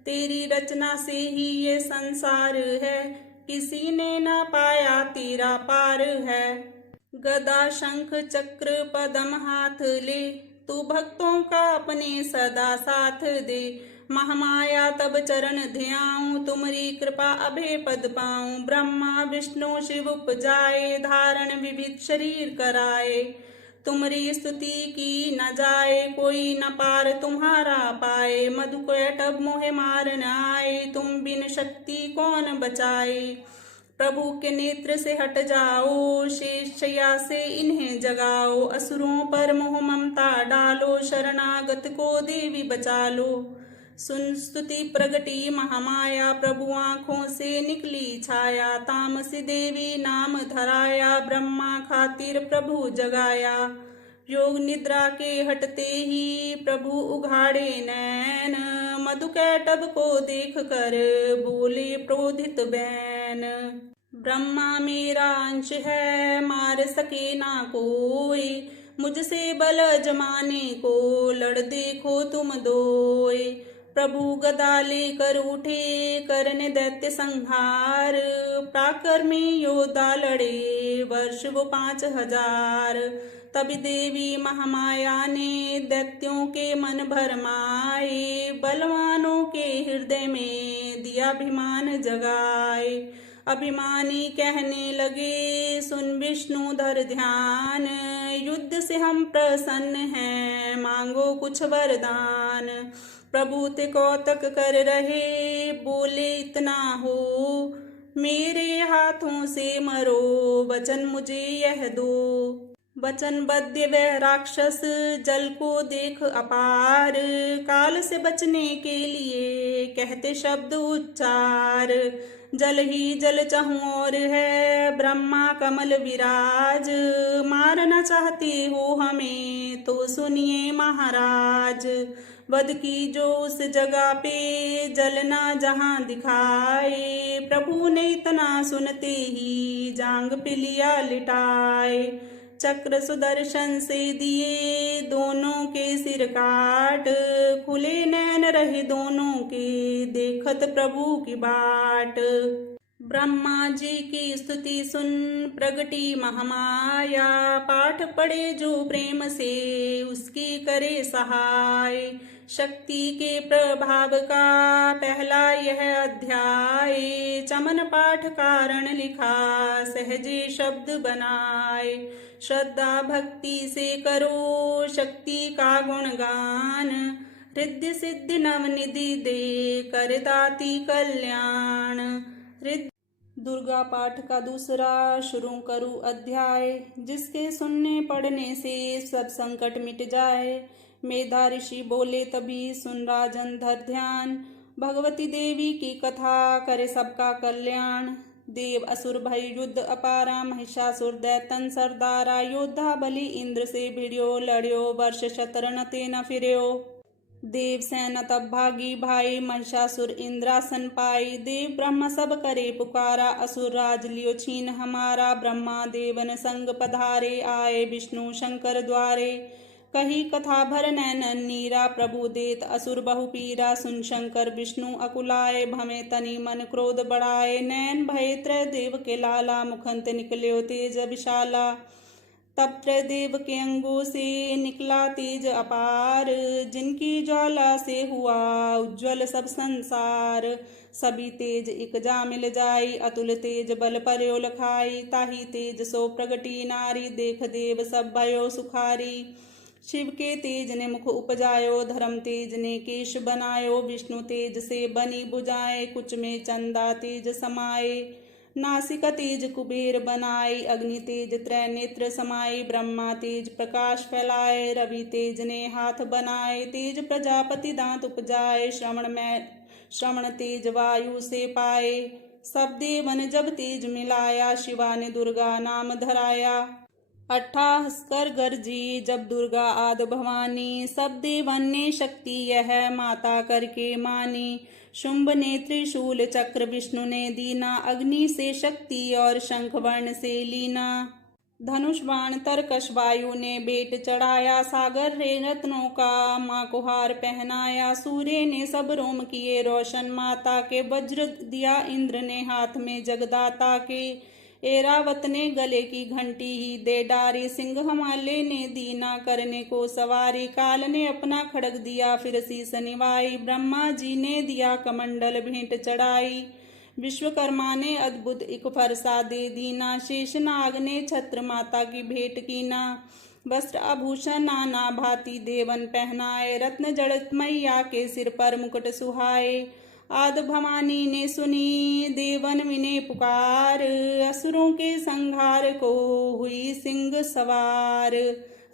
तेरी रचना से ही ये संसार है, किसी ने ना पाया तेरा पार है। गदा शंख चक्र पदम हाथ ले, तू भक्तों का अपने सदा साथ दे। महामाया तब चरण ध्याऊं, तुमरी कृपा अभय पद पाऊं। ब्रह्मा विष्णु शिव उपजाए, धारण विविध शरीर कराए। तुमरी स्तुति की न जाए, कोई न पार तुम्हारा पाए। मधु कैटभ मोहे मार न आए, तुम बिन शक्ति कौन बचाए। प्रभु के नेत्र से हट जाओ, शेष शैया से इन्हें जगाओ। असुरों पर मोह ममता डालो, शरणागत को देवी बचा लो। सुन स्तुति प्रगटी महामाया, प्रभु आँखों से निकली छाया। तामसी देवी नाम धराया, ब्रह्मा खातिर प्रभु जगाया। योग निद्रा के हटते ही प्रभु उघाड़े नैन, मधु कैटभ को देख कर बोले क्रोधित बैन। ब्रह्मा मेरा अंश है, मार सके ना कोई। मुझसे बल जमाने को लड़ देखो तुम दोए। प्रभु गदा लेकर उठे करने दैत्य संहार। पराक्रमी योद्धा लड़े वर्ष वो 5000। तभी देवी महामाया ने दैत्यों के मन भरमाए। बलवानों के हृदय में दिया अभिमान जगाए। अभिमानी कहने लगे सुन विष्णुधर ध्यान, युद्ध से हम प्रसन्न हैं मांगो कुछ वरदान। प्रभु ते कौतक कर रहे बोले इतना हो, मेरे हाथों से मरो वचन मुझे यह दो। वचनबद्ध वह राक्षस जल को देख अपार, काल से बचने के लिए कहते शब्द उच्चार। जल ही जल चहूँ और है ब्रह्मा कमल विराज, मारना चाहते हो हमें तो सुनिए महाराज। वध की जो उस जगह पे जलना जहाँ दिखाए, प्रभु ने इतना सुनते ही जांग पे लिया लिटाए। चक्र सुदर्शन से दिए दोनों के सिर काट, खुले नैन रहे दोनों के देखत प्रभु की बाट। ब्रह्मा जी की स्तुति सुन प्रगटी महामाया, पाठ पढ़े जो प्रेम से उसकी करे सहाय। शक्ति के प्रभाव का पहला यह अध्याय, चमन पाठ कारण लिखा सहजे शब्द बनाए। श्रद्धा भक्ति से करो शक्ति का गुणगान, रिद्धि सिद्धि नवनिधि दे कर दाती कल्याण। दुर्गा पाठ का दूसरा शुरू करूँ अध्याय, जिसके सुनने पढ़ने से सब संकट मिट जाए। मेधा ऋषि बोले तभी सुन राजन धर ध्यान, भगवती देवी की कथा करे सबका कल्याण। देव असुर भय युद्ध अपारा, महिषासुर दैतन सरदारा। योद्धा बलि इंद्र से भिड़ियो, लड़ियो वर्ष शतरन ते न फिर्यो। देव सेना तब भागी भाई, महिषासुर इंद्रासन पाई। देव ब्रह्म सब करे पुकारा, असुर राज लियो छीन हमारा। ब्रह्मा देवन संग पधारे, आए विष्णु शंकर द्वारे। कही कथा भर नैनन नीरा, प्रभु देत असुर बहु पीरा। सुन शंकर विष्णु अकुलाए, भमे तनि मन क्रोध बढ़ाए। नैन भय त्रय देव के लाला, मुखंत निकल्यो तेज विशाला। तब त्रय देव के अंगों से निकला तेज अपार, जिनकी ज्वाला से हुआ उज्ज्वल सब संसार। सभी तेज इक जा मिल जाई, अतुल तेज बल पर्यो लखाई। ताही तेज सो प्रगटी नारी, देख देव सब भयो सुखारी। शिव के तेज ने मुख उपजायो, धर्म तेज ने केश बनायो। विष्णु तेज से बनी बुझाए, कुच में चंदा तेज समाये। नासिका तेज कुबेर बनाई, अग्नि तेज त्रय नेत्र समाये। ब्रह्मा तेज प्रकाश फैलाए, रवि तेज ने हाथ बनाए। तेज प्रजापति दांत उपजाए, श्रवण तेज वायु से पाए। सब देवन जब तेज मिलाया, शिवा ने दुर्गा नाम धराया। अट्ठाहस कर गरजी जब दुर्गा आद भवानी, सब देवन ने शक्ति यह माता करके मानी। शुंभ ने त्रिशूल चक्र विष्णु ने दीना, अग्नि से शक्ति और शंख वर्ण से लीना। धनुष बाण तरकश वायु ने बेट चढ़ाया, सागर रे रत्नों का माँ को हार पहनाया। सूर्य ने सब रोम किए रोशन माता के, वज्र दिया इंद्र ने हाथ में जगदाता के। एरावत ने गले की घंटी ही दे डारी, सिंह हमाले ने दीना करने को सवारी। काल ने अपना खड़ग दिया फिर शीस निवाई, ब्रह्मा जी ने दिया कमंडल भेंट चढ़ाई। विश्वकर्मा ने अद्भुत एक फरसा दे दीना, शेषनाग ने छत्र माता की भेंट कीना। वस्त्र आभूषण नाना भांति देवन पहनाए, रत्न जड़ित मैया के सिर पर मुकुट सुहाए। आद भवानी ने सुनी देवन विने पुकार, असुरों के संहार को हुई सिंह सवार।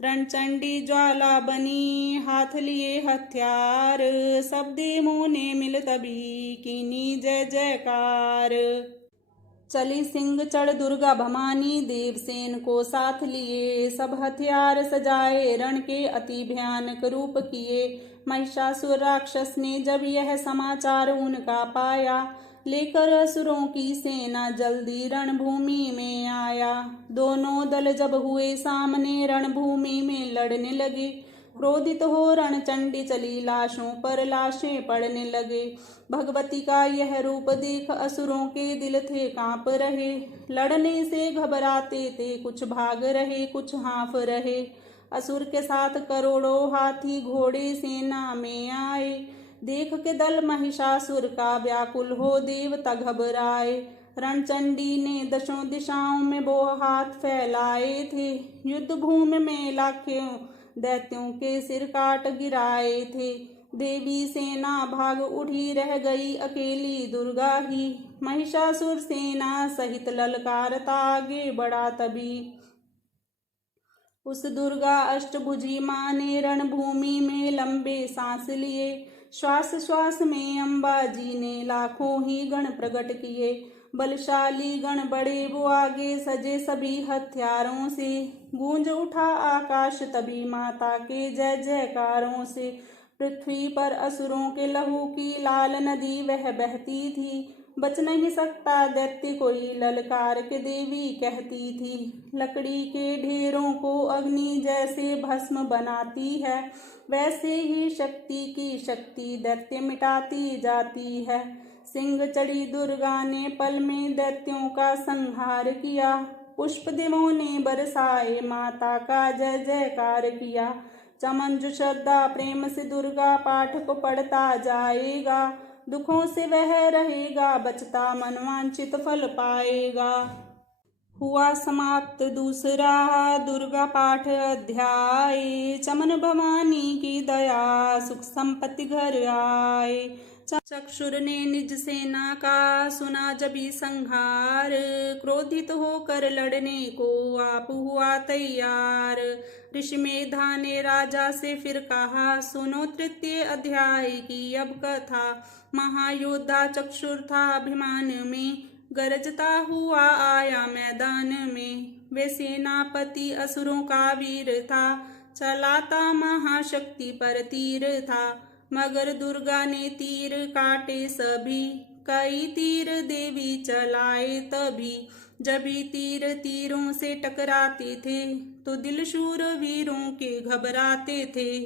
रणचंडी ज्वाला बनी हाथ लिए हथियार, सब देवों ने मिल तभी कीनी जय जयकार। चली सिंह चढ़ दुर्गा भवानी, देवसेन को साथ लिए। सब हथियार सजाए, रण के अति भयानक रूप किए। महिषासुर राक्षस ने जब यह समाचार उनका पाया, लेकर असुरों की सेना जल्दी रणभूमि में आया। दोनों दल जब हुए सामने, रणभूमि में लड़ने लगे। क्रोधित हो रणचंडी चली, लाशों पर लाशें पड़ने लगे। भगवती का यह रूप देख असुरों के दिल थे कांप रहे। लड़ने से घबराते थे, कुछ भाग रहे कुछ हाँफ रहे। असुर के साथ करोड़ों हाथी घोड़े सेना में आए। देख के दल महिषासुर का व्याकुल हो देवता घबराए। रणचंडी ने दशों दिशाओं में वो हाथ फैलाए थे, युद्ध भूमि में लाखों दैत्यों के सिर काट गिराए थे। देवी सेना भाग उठी, रह गई अकेली दुर्गा ही। महिषासुर सेना सहित ललकारता आगे बढ़ा तभी। उस दुर्गा अष्टभुजी माँ ने रणभूमि में लंबे सांस लिए। श्वास श्वास में अम्बा जी ने लाखों ही गण प्रकट किए। बलशाली गण बड़े वो आगे सजे सभी हथियारों से। गूंज उठा आकाश तभी माता के जय जयकारों से। पृथ्वी पर असुरों के लहू की लाल नदी वह बहती थी। बच नहीं सकता दैत्य कोई, ललकार के देवी कहती थी। लकड़ी के ढेरों को अग्नि जैसे भस्म बनाती है, वैसे ही शक्ति की शक्ति दैत्य मिटाती जाती है। सिंह चढ़ी दुर्गा ने पल में दैत्यों का संहार किया। पुष्प देवों ने बरसाए, माता का जय जयकार किया। चमन जो श्रद्धा प्रेम से दुर्गा पाठ को पढ़ता जाएगा, दुखों से वह रहेगा बचता, मनवांचित फल पाएगा। हुआ समाप्त दूसरा दुर्गा पाठ अध्याय। चमन भवानी की दया, सुख संपत्ति घर आए। चक्षुर ने निज सेना का सुना जबी संहार, क्रोधित होकर लड़ने को आप हुआ तैयार। ऋषि मेधा ने राजा से फिर कहा, सुनो तृतीय अध्याय की अब कथा। महायोद्धा चक्षुर था अभिमान में, गरजता हुआ आया मैदान में। वे सेनापति असुरों का वीर था, चलाता महाशक्ति पर तीर था। मगर दुर्गा ने तीर काटे सभी, कई तीर देवी चलाए तभी। जभी तीर तीरों से टकराते थे तो दिल शूर वीरों के घबराते थे।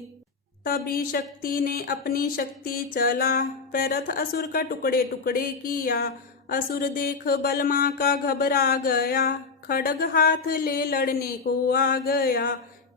तभी शक्ति ने अपनी शक्ति चला, पैरथ असुर का टुकड़े टुकड़े किया। असुर देख बलमा का घबरा गया, खड्ग हाथ ले लड़ने को आ गया।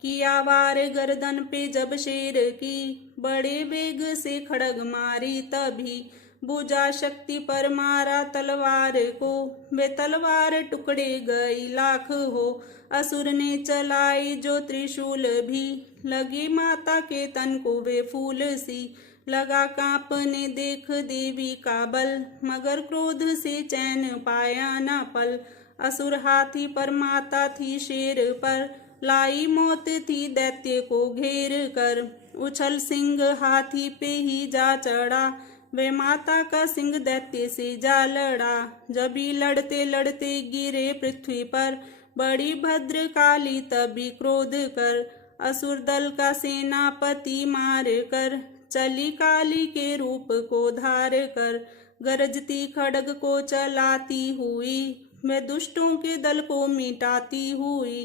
किया वार गर्दन पे जब शेर की, बड़े वेग से खड्ग मारी तभी। बुझा शक्ति पर मारा तलवार को, वे तलवार टुकड़े गई लाख हो। असुर ने चलाई जो त्रिशूल भी, लगी माता के तन को वे फूल सी। लगा कांपने देख देवी का बल, मगर क्रोध से चैन पाया न पल। असुर हाथी पर माता थी शेर पर, लाई मौत थी दैत्य को घेर कर। उछल सिंह हाथी पे ही जा चढ़ा, वे माता का सिंह दैत्य से जा लड़ा। जभी लड़ते लड़ते गिरे पृथ्वी पर, बड़ी भद्र काली तभी क्रोध कर। असुर दल का सेनापति मार कर, चली काली के रूप को धार कर। गरजती खड्ग को चलाती हुई, वे दुष्टों के दल को मिटाती हुई।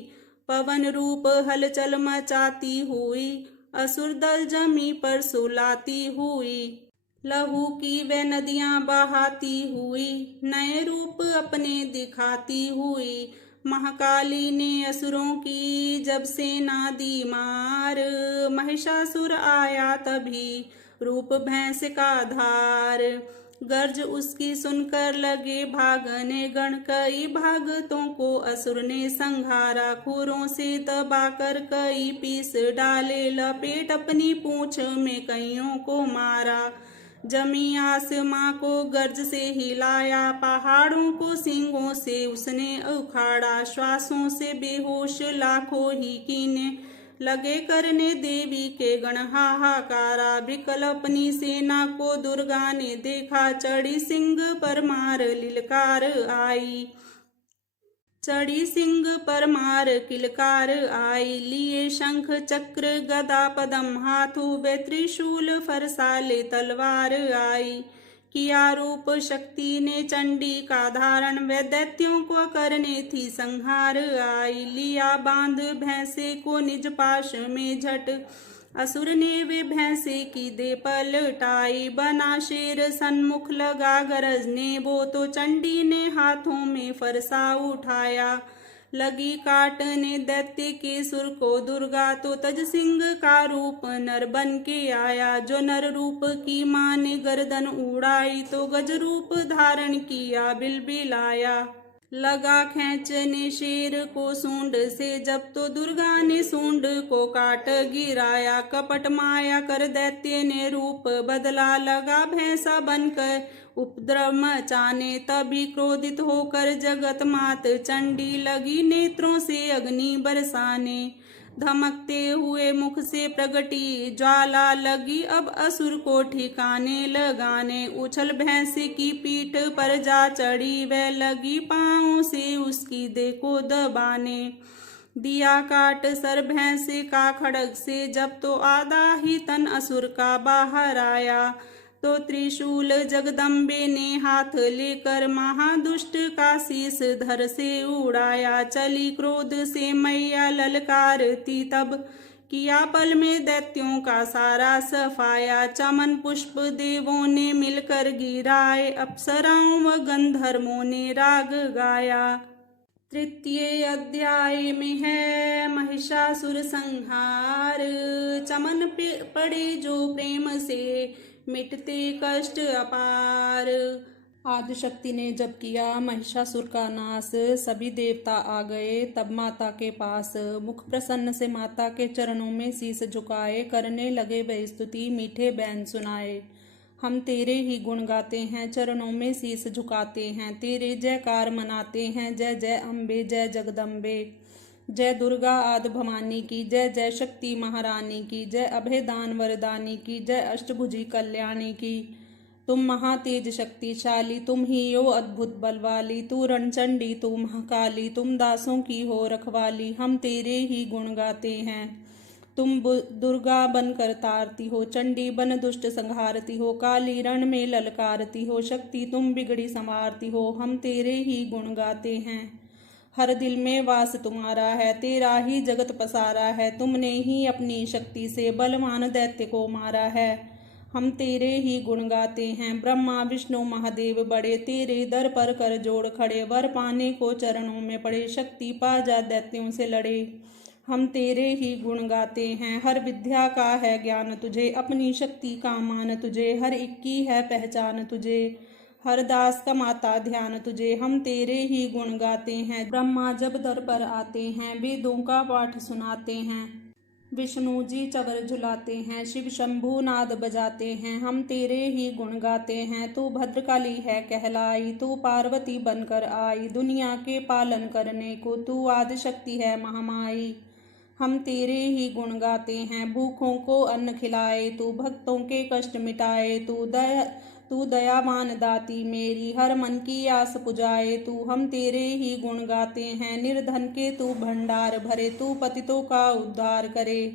पवन रूप हलचल मचाती हुई, असुर दल जमी पर सुलाती हुई। लहू की वे नदियां बहाती हुई, नए रूप अपने दिखाती हुई। महाकाली ने असुरों की जब सेना दी मार, महिषासुर आया तभी रूप भैंस का धार। गर्ज उसकी सुनकर लगे भागने गण, कई भागतों को असुर ने संहारा। खूरों से दबाकर कई पीस डाले, लपेट अपनी पूंछ में कईयों को मारा। जमी आसमां को गर्ज से हिलाया, पहाड़ों को सींगों से उसने उखाड़ा। श्वासों से बेहोश लाखों ही कीने, लगे करने देवी के गण हाहाकारा। विकल अपनी सेना को दुर्गा ने देखा, चढ़ी सिंह पर मार लिलकार आई। चढ़ी सिंह पर मार किलकार आई। लिए शंख चक्र गदा पदम हाथों, वे त्रिशूल फरसाले तलवार आई। किया रूप शक्ति ने चंडी का धारण, वे दैत्यों को करने थी संहार आई। लिया बांध भैंसे को निज पाश में झट, असुर ने वे भैंसे की दे पलटाई। बना शेर सन्मुख लगा गरजने, वो तो चंडी ने हाथों में फरसा उठाया। लगी काटने दैत्य के सुर को दुर्गा, तो तज सिंह का रूप नर बन के आया। जो नर रूप की मां ने गर्दन उड़ाई, तो गज रूप धारण किया बिलबिलाया। लगा खींचने शेर को सूंड से जब, तो दुर्गा ने सूंड को काट गिराया। कपट माया कर दैत्य ने रूप बदला, लगा भैंसा बनकर उपद्रव मचाने। तभी क्रोधित होकर जगत मात चंडी, लगी नेत्रों से अग्नि बरसाने। धमकते हुए मुख से प्रगटी ज्वाला, लगी अब असुर को ठिकाने लगाने। उछल भैंस की पीठ पर जा चढ़ी, वह लगी पांवों से उसकी देह को दबाने। दिया काट सर भैंस का खड्ग से जब, तो आधा ही तन असुर का बाहर आया। तो त्रिशूल जगदम्बे ने हाथ लेकर, महादुष्ट का शीस धर से उड़ाया। चली क्रोध से मैया ललकारती तब, किया पल में दैत्यों का सारा सफाया। चमन पुष्प देवों ने मिलकर गिराए, अप्सराओं व गंधर्वों ने राग गाया। तृतीय अध्याय में है महिषासुर संहार। चमन पड़े जो प्रेम से, मिटते कष्ट अपार। आदिशक्ति ने जब किया महिषासुर का नाश, सभी देवता आ गए तब माता के पास। मुख प्रसन्न से माता के चरणों में शीस झुकाए, करने लगे वे स्तुति मीठे बैन सुनाए। हम तेरे ही गुण गाते हैं, चरणों में शीस झुकाते हैं, तेरे जयकार मनाते हैं। जय जय अम्बे, जय जगदम्बे, जय दुर्गा आदि भवानी की जय। जय शक्ति महारानी की जय। अभयदान वरदानी की जय। अष्टभुजी कल्याणी की। तुम महातेज शक्तिशाली, तुम ही हो अद्भुत बलवाली। तू रणचंडी, तू महाकाली, तुम दासों की हो रखवाली। हम तेरे ही गुण गाते हैं। तुम दुर्गा बनकर तारती हो, चंडी बन दुष्ट संहारती हो, काली रण में ललकारती हो, शक्ति तुम बिगड़ी संवारती हो। हम तेरे ही गुण गाते हैं। हर दिल में वास तुम्हारा है, तेरा ही जगत पसारा है। तुमने ही अपनी शक्ति से बलवान दैत्य को मारा है। हम तेरे ही गुण गाते हैं, ब्रह्मा विष्णु महादेव बड़े। तेरे दर पर कर जोड़ खड़े, वर पाने को चरणों में पड़े। शक्ति पा जा दैत्यों से लड़े। हम तेरे ही गुण गाते हैं, हर विद्या का है ज्ञान तुझे। अपनी शक्ति का मान तुझे, हर एक की है पहचान तुझे। हर दास का माता ध्यान तुझे, हम तेरे ही गुण गाते हैं। ब्रह्मा जब दर पर आते हैं, वेदों का पाठ सुनाते हैं। विष्णु जी चवर झुलाते हैं, शिव शंभु नाद बजाते हैं। हम तेरे ही गुण गाते हैं। तू भद्रकाली है कहलाई, तू पार्वती बनकर आई। दुनिया के पालन करने को तू आदि शक्ति है महामाई। हम तेरे ही गुण गाते हैं, भूखों को अन्न खिलाए, तू भक्तों के कष्ट मिटाए। तू दयावान दाती मेरी, हर मन की आस पुजाए तू। हम तेरे ही गुण गाते हैं, निर्धन के तू भंडार भरे। तू पतितों का उद्धार करे,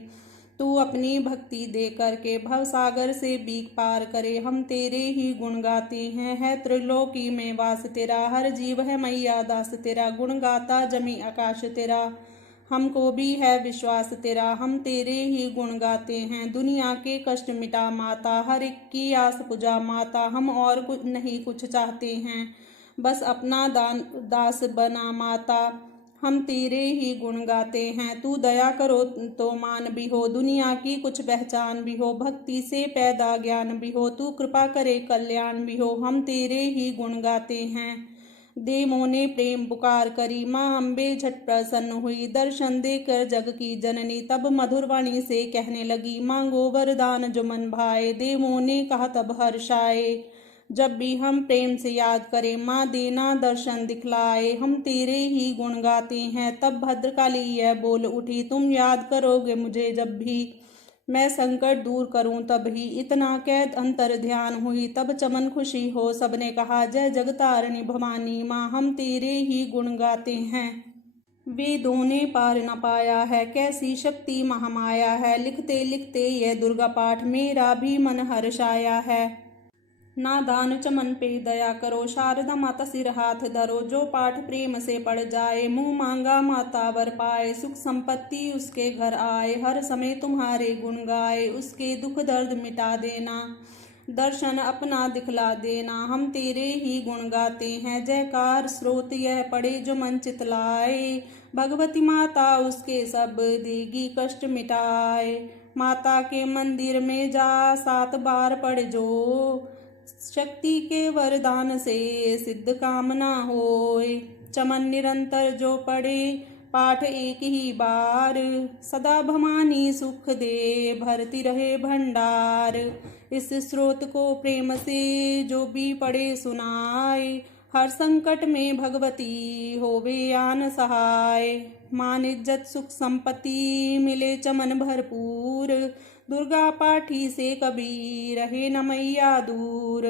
तू अपनी भक्ति दे करके भव सागर से बीक पार करे। हम तेरे ही गुण गाते हैं, है त्रिलोकी में वास तेरा। हर जीव है मैया दास तेरा, गुण गाता जमी आकाश तेरा। हमको भी है विश्वास तेरा, हम तेरे ही गुण गाते हैं। दुनिया के कष्ट मिटा माता, हर एक की आस पुजा माता। हम और कुछ नहीं कुछ चाहते हैं, बस अपना दास बना माता। हम तेरे ही गुण गाते हैं। तू दया करो तो मान भी हो, दुनिया की कुछ पहचान भी हो। भक्ति से पैदा ज्ञान भी हो, तू कृपा करे कल्याण भी हो। हम तेरे ही गुण गाते हैं। देवों ने प्रेम पुकार करी, माँ अम्बे झट प्रसन्न हुई। दर्शन देकर जग की जननी तब मधुर वाणी से कहने लगी, मांगो वरदान जो मन भाए। देवों ने कहा तब हर्षाए, जब भी हम प्रेम से याद करें माँ देना दर्शन दिखलाए। हम तेरे ही गुण गाते हैं। तब भद्रकाली यह बोल उठी, तुम याद करोगे मुझे जब भी, मैं संकट दूर करूं तभी। इतना कैद अंतर ध्यान हुई, तब चमन खुशी हो सबने कहा, जय जगतारिणी भवानी माँ। हम तेरे ही गुण गाते हैं। वेदों ने पार न पाया है, कैसी शक्ति महामाया है। लिखते लिखते यह दुर्गा पाठ मेरा भी मन हर्षाया है। नादान चमन पे दया करो, शारदा माता सिर हाथ धरो। जो पाठ प्रेम से पढ़ जाए, मुँह मांगा माता वर पाए। सुख संपत्ति उसके घर आए, हर समय तुम्हारे गुण गाए। उसके दुख दर्द मिटा देना, दर्शन अपना दिखला देना। हम तेरे ही गुण गाते हैं। जयकार स्रोत यह पढ़े जो मन चितलाए, भगवती माता उसके सब देगी कष्ट मिटाए। माता के मंदिर में जा 7 बार पढ़ जो, शक्ति के वरदान से सिद्ध कामना होए। चमन निरंतर जो पढ़े पाठ एक ही बार, सदा भवानी सुख दे भरती रहे भंडार। इस स्रोत को प्रेम से जो भी पढ़े सुनाए, हर संकट में भगवती होवे आन सहाय। मान इज्जत सुख संपत्ति मिले चमन भरपूर, दुर्गा पाठी से कभी रहे न मैया दूर।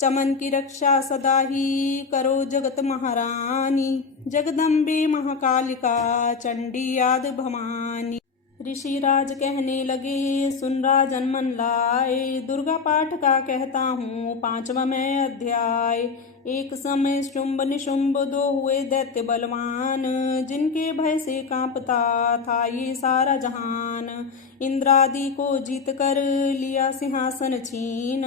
चमन की रक्षा सदा ही करो जगत महारानी, जगदम्बे महाकालिका चंडी याद भवानी। ऋषिराज कहने लगे सुन राजन मन लाए, दुर्गा पाठ का कहता हूँ 5वां अध्याय। एक समय शुंभ निशुंभ 2 हुए दैत्य बलवान, जिनके भय से कांपता था ये सारा जहान। इंद्रादि को जीत कर लिया सिंहासन छीन,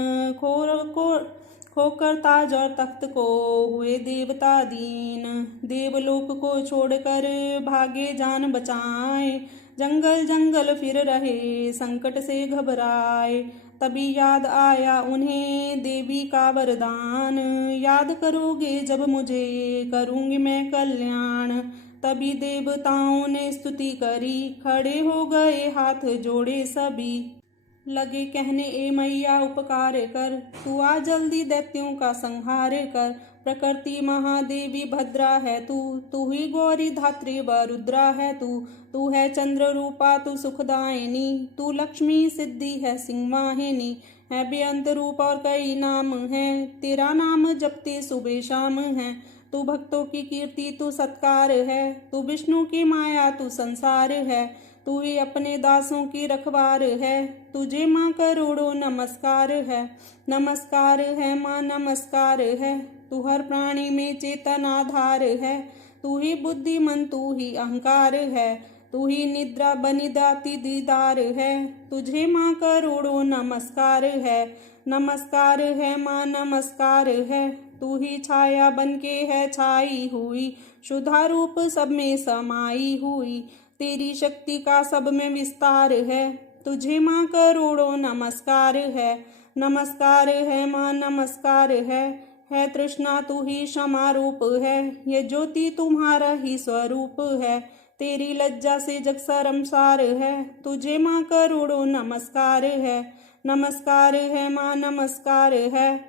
खोकर ताज और तख्त को हुए देवता दीन। देवलोक को छोड़कर भागे जान बचाए, जंगल जंगल फिर रहे संकट से घबराए। तभी याद आया उन्हें देवी का वरदान, याद करोगे जब मुझे करूँगी मैं कल्याण। तभी देवताओं ने स्तुति करी, खड़े हो गए हाथ जोड़े सभी। लगे कहने ए मैया उपकार कर, तू आ जल्दी दैत्यों का संहार कर। प्रकृति महादेवी भद्रा है तू ही गौरी धात्री व रुद्रा है तू है चंद्र रूपा तू सुखदायिनी। तू लक्ष्मी सिद्धि है सिंहवाहिनी, है बेअंत रूप और कई नाम है। तेरा नाम जपते सुबह शाम है। तू भक्तों की कीर्ति तू सत्कार है, तू विष्णु की माया तू संसार है। तू ही अपने दासों की रखवार है, तुझे माँ करोड़ों नमस्कार है। नमस्कार है माँ नमस्कार है, तू हर प्राणी में चेतन आधार है। तू ही बुद्धिमन, तू ही अहंकार है, तू ही निद्रा बनिदाती दीदार है। तुझे माँ करोड़ों नमस्कार है, नमस्कार है माँ नमस्कार है। तू ही छाया बनके है छाई हुई, शुद्धा रूप सब में समाई हुई। तेरी शक्ति का सब में विस्तार है, तुझे माँ करोड़ों नमस्कार है, नमस्कार है माँ नमस्कार है तृष्णा तू ही क्षमा रूप है, ये ज्योति तुम्हारा ही स्वरूप है। तेरी लज्जा से जग शर्मसार है, तुझे माँ करोड़ों नमस्कार है, नमस्कार है माँ नमस्कार है।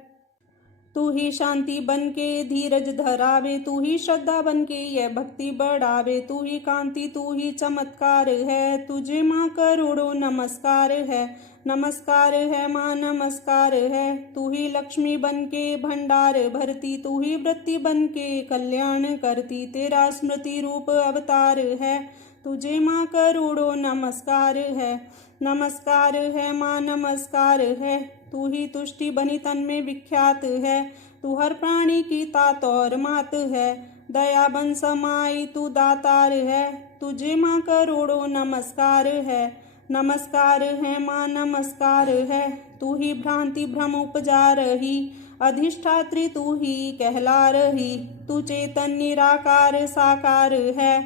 तू ही शांति बनके धीरज धरावे, तू ही श्रद्धा बनके यह भक्ति बढ़ावे। तू ही कांति, तू ही चमत्कार है, तुझे माँ करोड़ों नमस्कार है, नमस्कार है माँ नमस्कार है। तू ही लक्ष्मी बनके भंडार भरती, तू ही वृत्ति बनके कल्याण करती। तेरा स्मृति रूप अवतार है, तुझे माँ करोड़ों नमस्कार है, नमस्कार है माँ नमस्कार है। तू ही तुष्टि बनी तन में विख्यात है, तू हर प्राणी की तात और मात है। दया बन समाई तू दातार है, तुझे माँ करोड़ों नमस्कार है, नमस्कार है माँ नमस्कार है। तू ही भ्रांति भ्रम उपजा रही, अधिष्ठात्री तू ही कहला रही। तू चेतन निराकार साकार है,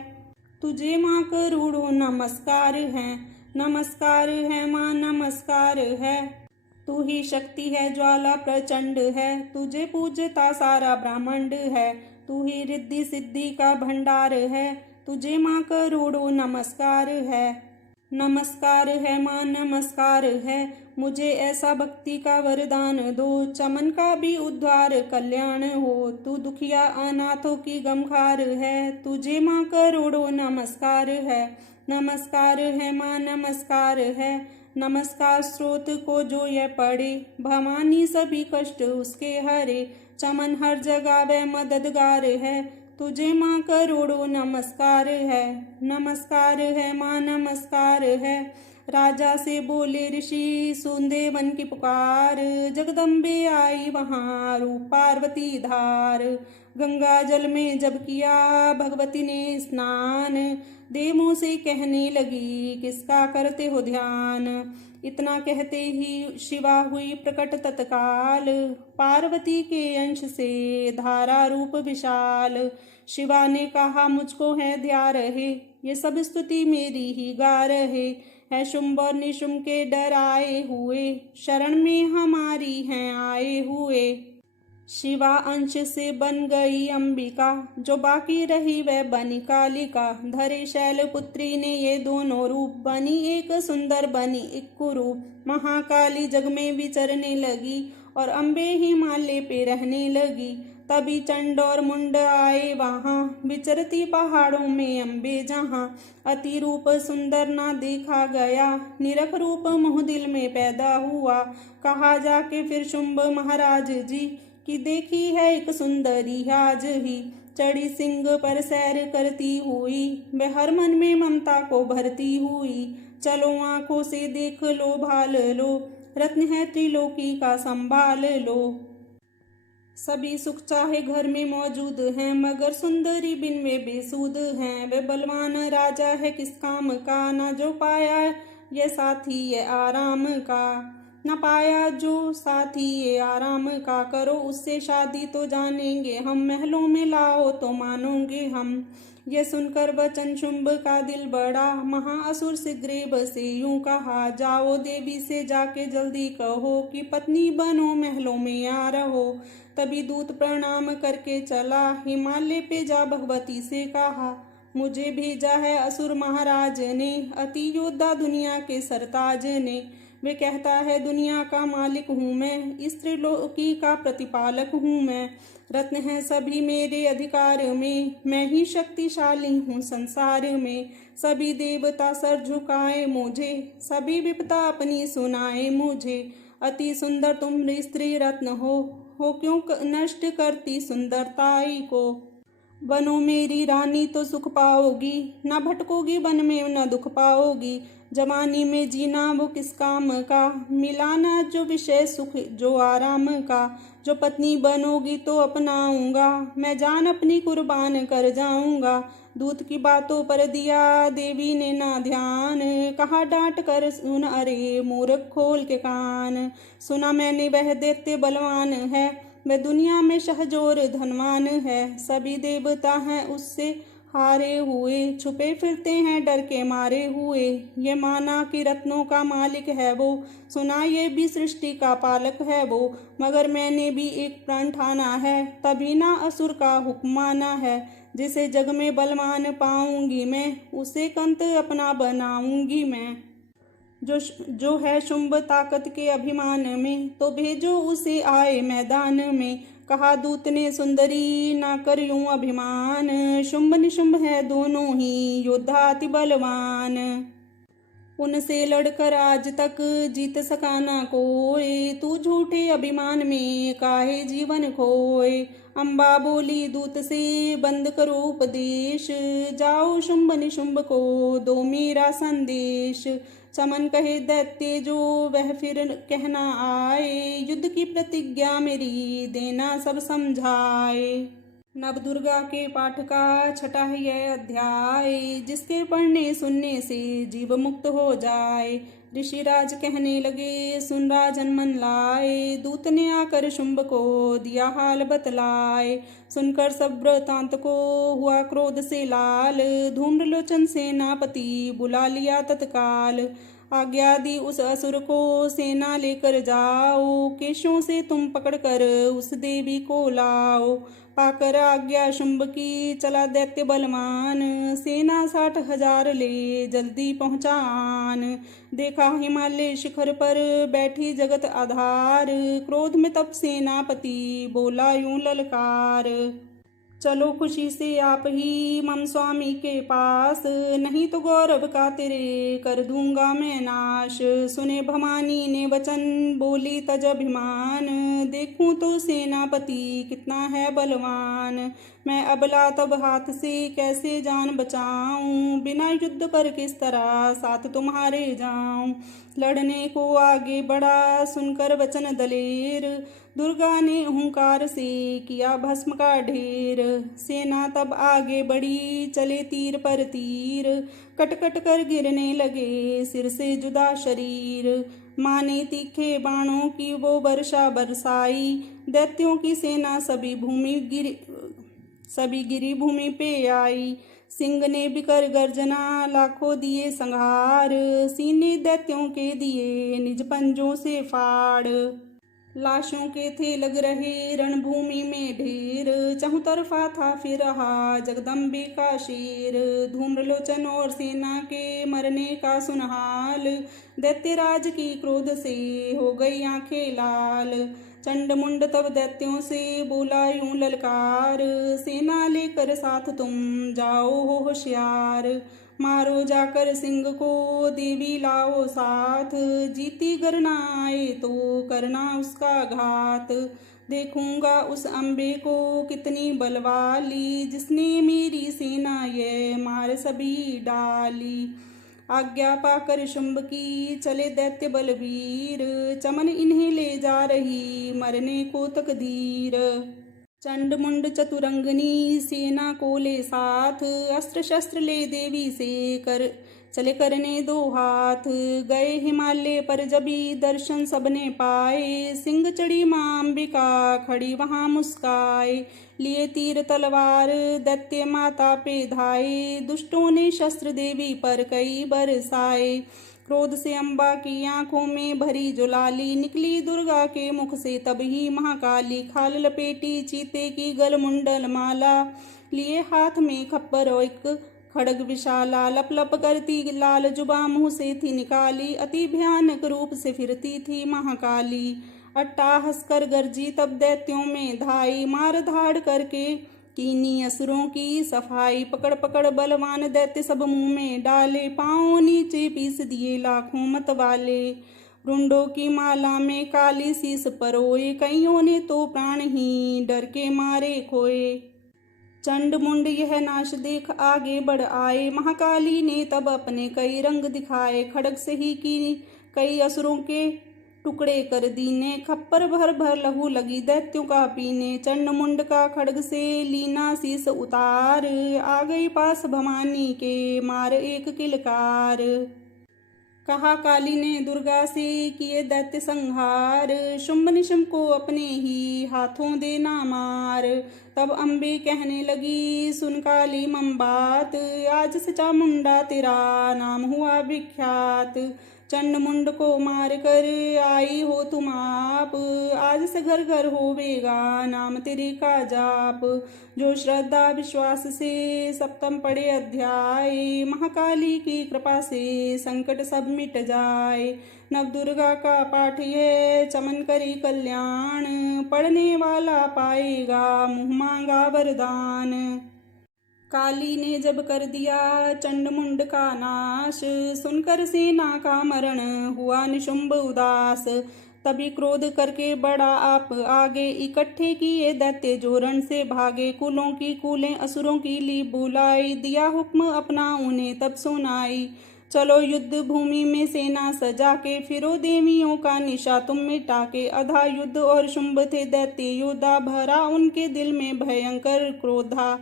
तुझे माँ करोड़ों नमस्कार है, नमस्कार है माँ नमस्कार है। तू ही शक्ति है ज्वाला प्रचंड है, तुझे पूजता सारा ब्रह्मांड है। तू ही रिद्धि सिद्धि का भंडार है, तुझे माँ करोड़ों नमस्कार है, नमस्कार है माँ नमस्कार है। मुझे ऐसा भक्ति का वरदान दो, चमन का भी उद्धार कल्याण हो। तू दुखिया अनाथों की गमखार है, तुझे माँ करोड़ों नमस्कार है, नमस्कार है माँ नमस्कार है। नमस्कार स्रोत को जो यह पढ़े, भवानी सभी कष्ट उसके हरे। चमन हर जगह वह मददगार है, तुझे माँ करोड़ों नमस्कार है, नमस्कार है माँ नमस्कार है। राजा से बोले ऋषि सुनदे वन की पुकार, जगदम्बे आई वहाँ रूप पार्वती धार। गंगा जल में जब किया भगवती ने स्नान, देवों से कहने लगी किसका करते हो ध्यान। इतना कहते ही शिवा हुई प्रकट तत्काल, पार्वती के अंश से धारा रूप विशाल। शिवा ने कहा मुझको है ध्या रहे, ये सब स्तुति मेरी ही गा रहे। है शुंभ और निशुंभ के डराए हुए, शरण में हमारी हैं आए हुए। शिवा अंश से बन गई अंबिका, जो बाकी रही वह बनी कालिका। धरे शैल पुत्री ने ये दोनों रूप, बनी एक सुंदर बनी एक कुरूप। महाकाली जग में विचरने लगी, और अम्बे हिमालय पे रहने लगी। तभी चंड और मुंड आए वहाँ, विचरती पहाड़ों में अम्बे जहाँ। अति रूप सुंदर ना देखा गया, निरख रूप मोह दिल में पैदा हुआ। कहा जाके फिर शुंभ महाराज जी, कि देखी है एक सुंदरी आज ही। चढ़ी सिंह पर सैर करती हुई, वह हर मन में ममता को भरती हुई। चलो आंखों से देख लो भाल लो, रत्न है त्रिलोकी का संभाल लो। सभी सुख चाहे घर में मौजूद हैं, मगर सुंदरी बिन में बेसूद हैं। वे बलवान राजा है किस काम का, ना जो पाया ये साथी ये आराम का। न पाया जो साथी ये आराम का, करो उससे शादी तो जानेंगे हम। महलों में लाओ तो मानोगे हम। ये सुनकर वचन शुंभ का दिल बड़ा, महाअसुर सिग्रीव से यूं कहा। जाओ देवी से जाके जल्दी कहो, कि पत्नी बनो महलों में आ रहो। तभी दूत प्रणाम करके चला, हिमालय पे जा भगवती से कहा। मुझे भेजा है असुर महाराज ने, अति योद्धा दुनिया के सरताज ने। वे कहता है दुनिया का मालिक हूँ मैं, इस त्रिलोकी का प्रतिपालक हूँ मैं। रत्न है सभी मेरे अधिकार में, मैं ही शक्तिशाली हूँ संसार में। सभी देवता सर झुकाए मुझे, सभी विपदा अपनी सुनाए मुझे। अति सुंदर तुम स्त्री रत्न हो क्यों नष्ट करती सुंदरताई को। बनो मेरी रानी तो सुख पाओगी, ना भटकोगी वन में न दुख पाओगी। जवानी में जीना वो किस काम का, मिलाना जो विषय सुख जो आराम का। जो पत्नी बनोगी तो अपनाऊंगा, मैं जान अपनी कुर्बान कर जाऊंगा। दूत की बातों पर दिया देवी ने ना ध्यान, कहा डांट कर सुन अरे मूर्ख खोल के कान। सुना मैंने वह दैत्य बलवान है, वह दुनिया में शहजोर धनवान है। सभी देवता हैं उससे हारे हुए, छुपे फिरते हैं डर के मारे हुए। ये माना कि रत्नों का मालिक है वो, सुना ये भी सृष्टि का पालक है वो। मगर मैंने भी एक प्रण ठाना है, तभी ना असुर का हुक्म माना है। जिसे जग में बलवान पाऊंगी मैं, उसे कंत अपना बनाऊंगी मैं। जो है शुंभ ताकत के अभिमान में, तो भेजो उसे आए मैदान में। कहा दूत ने सुंदरी ना कर यूं अभिमान, शुंभ निशुंभ है दोनों ही योद्धा अति बलवान। उनसे लड़कर आज तक जीत सका ना कोई, तू झूठे अभिमान में काहे जीवन खोए। अम्बा बोली दूत से बंद करो उपदेश, जाओ शुंभ निशुंभ को दो मेरा संदेश। चमन कहे दैत्य जो वह फिर कहना आए, युद्ध की प्रतिज्ञा मेरी देना सब समझाए। नव दुर्गा के पाठ का छठा है यह अध्याय, जिसके पढ़ने सुनने से जीव मुक्त हो जाए। ऋषिराज कहने लगे सुन राजन मन लाए, दूत ने आकर शुंभ को दिया हाल बतलाए। सुनकर सब वृतांत को हुआ क्रोध से लाल, धूम्रलोचन सेनापति बुला लिया तत्काल। आज्ञा दी उस असुर को सेना लेकर जाओ, केशों से तुम पकड़कर उस देवी को लाओ। पाकर आज्ञा शुंभ की चला दैत्य बलवान, सेना 60,000 ले जल्दी पहुँचान। देखा हिमालय शिखर पर बैठी जगत आधार, क्रोध में तब सेनापति बोला यूं ललकार। चलो खुशी से आप ही मम स्वामी के पास, नहीं तो गौरव का तेरे कर दूंगा मैं नाश। सुने भवानी ने वचन बोली तज अभिमान, देखूं तो सेनापति कितना है बलवान। मैं अबला तब हाथ से कैसे जान बचाऊं, बिना युद्ध पर किस तरह साथ तुम्हारे जाऊं। लड़ने को आगे बढ़ा सुनकर वचन दलेर, दुर्गा ने हुंकार से किया भस्म का ढेर। सेना तब आगे बढ़ी चले तीर पर तीर, कट कट कर गिरने लगे सिर से जुदा शरीर। माने तीखे बाणों की वो वर्षा बरसाई, दैत्यों की सेना सभी गिरी भूमि पे आई। सिंह ने बिकर गर्जना लाखों दिए संहार, सीने दैत्यों के दिए निज पंजों से फाड़। लाशों के थे लग रहे रणभूमि में ढेर, चहुं तरफा था फिर रहा जगदम्बे का शेर। धूम्रलोचन और सेना के मरने का सुनहाल, दैत्यराज की क्रोध से हो गई आंखें लाल। चंड मुंड तब दैत्यों से बोला यूं ललकार, सेना लेकर साथ तुम जाओ हो होशियार। मारो जाकर सिंह को देवी लाओ साथ, जीती गरना आए तो करना उसका घात। देखूंगा उस अम्बे को कितनी बलवाली, जिसने मेरी सेना ये मार सभी डाली। आज्ञा पाकर शुंभ की चले दैत्य बलवीर, चमन इन्हें ले जा रही मरने को तकदीर। चंड मुंड चतुरंगनी सेना को ले साथ, अस्त्र शस्त्र ले देवी से चले करने दो हाथ। गए हिमालय पर जबी दर्शन सबने पाए, सिंह चढ़ी मां अंबिका खड़ी वहां मुस्काए। लिए तीर तलवार दैत्य माता पे धाए, दुष्टों ने शस्त्र देवी पर कई बरसाए। क्रोध से अम्बा की आंखों में भरी जुलाली, निकली दुर्गा के मुख से तब ही महाकाली। खाल लपेटी चीते की गल मुंडल माला, लिए हाथ में खप्पर एक खड़ग विशाला। लप लप करती लाल जुबा मुंह से थी निकाली, अति भयानक रूप से फिरती थी महाकाली। अट्टाहस कर गर्जी तब दैत्यों में धाई, मार धाड़ करके कीनी असुरों की सफाई। पकड़ पकड़ बलवान दैत्य सब मुंह में डाले, पांव नीचे पीस दिए लाखों मत वाले। रुंडों की माला में काली शीस परोए, कईयों ने तो प्राण ही डर के मारे खोए। चंड मुंड यह नाश देख आगे बढ़ आए। महाकाली ने तब अपने कई रंग दिखाए। खड्ग से ही की कई असुरों के टुकड़े कर दीने। खप्पर भर भर लहू लगी दैत्यों का पीने। चंड मुंड का खड्ग से लीना शीस उतार। आ गई पास भवानी के मार एक किलकार। कहा काली ने दुर्गा से किए दैत्य संहार। शुंभ निशुंभ को अपने ही हाथों देना मार। तब अम्बे कहने लगी सुन काली मम बात। आज से चामुंडा तेरा नाम हुआ विख्यात। चंड मुंड को मार कर आई हो तुम आप। आज से घर घर होवेगा नाम तेरे का जाप। जो श्रद्धा विश्वास से सप्तम पढ़े अध्याय। महाकाली की कृपा से संकट सब मिट जाए। नव दुर्गा का पाठ ये चमन करी कल्याण। पढ़ने वाला पाएगा मुँह मांगा वरदान। काली ने जब कर दिया चंड मुंड का नाश। सुनकर सेना का मरण हुआ निशुंभ उदास। तभी क्रोध करके बड़ा आप आगे। इकट्ठे किए दैत्य जो रण से भागे। कुलों की कूलें असुरों की ली बुलाई। दिया हुक्म अपना उन्हें तब सुनाई। चलो युद्ध भूमि में सेना सजा के। फिरो देवियों का निशा तुम मिटा के। अधा युद्ध और शुंभ थे दैत्य योद्धा। भरा उनके दिल में भयंकर क्रोधा।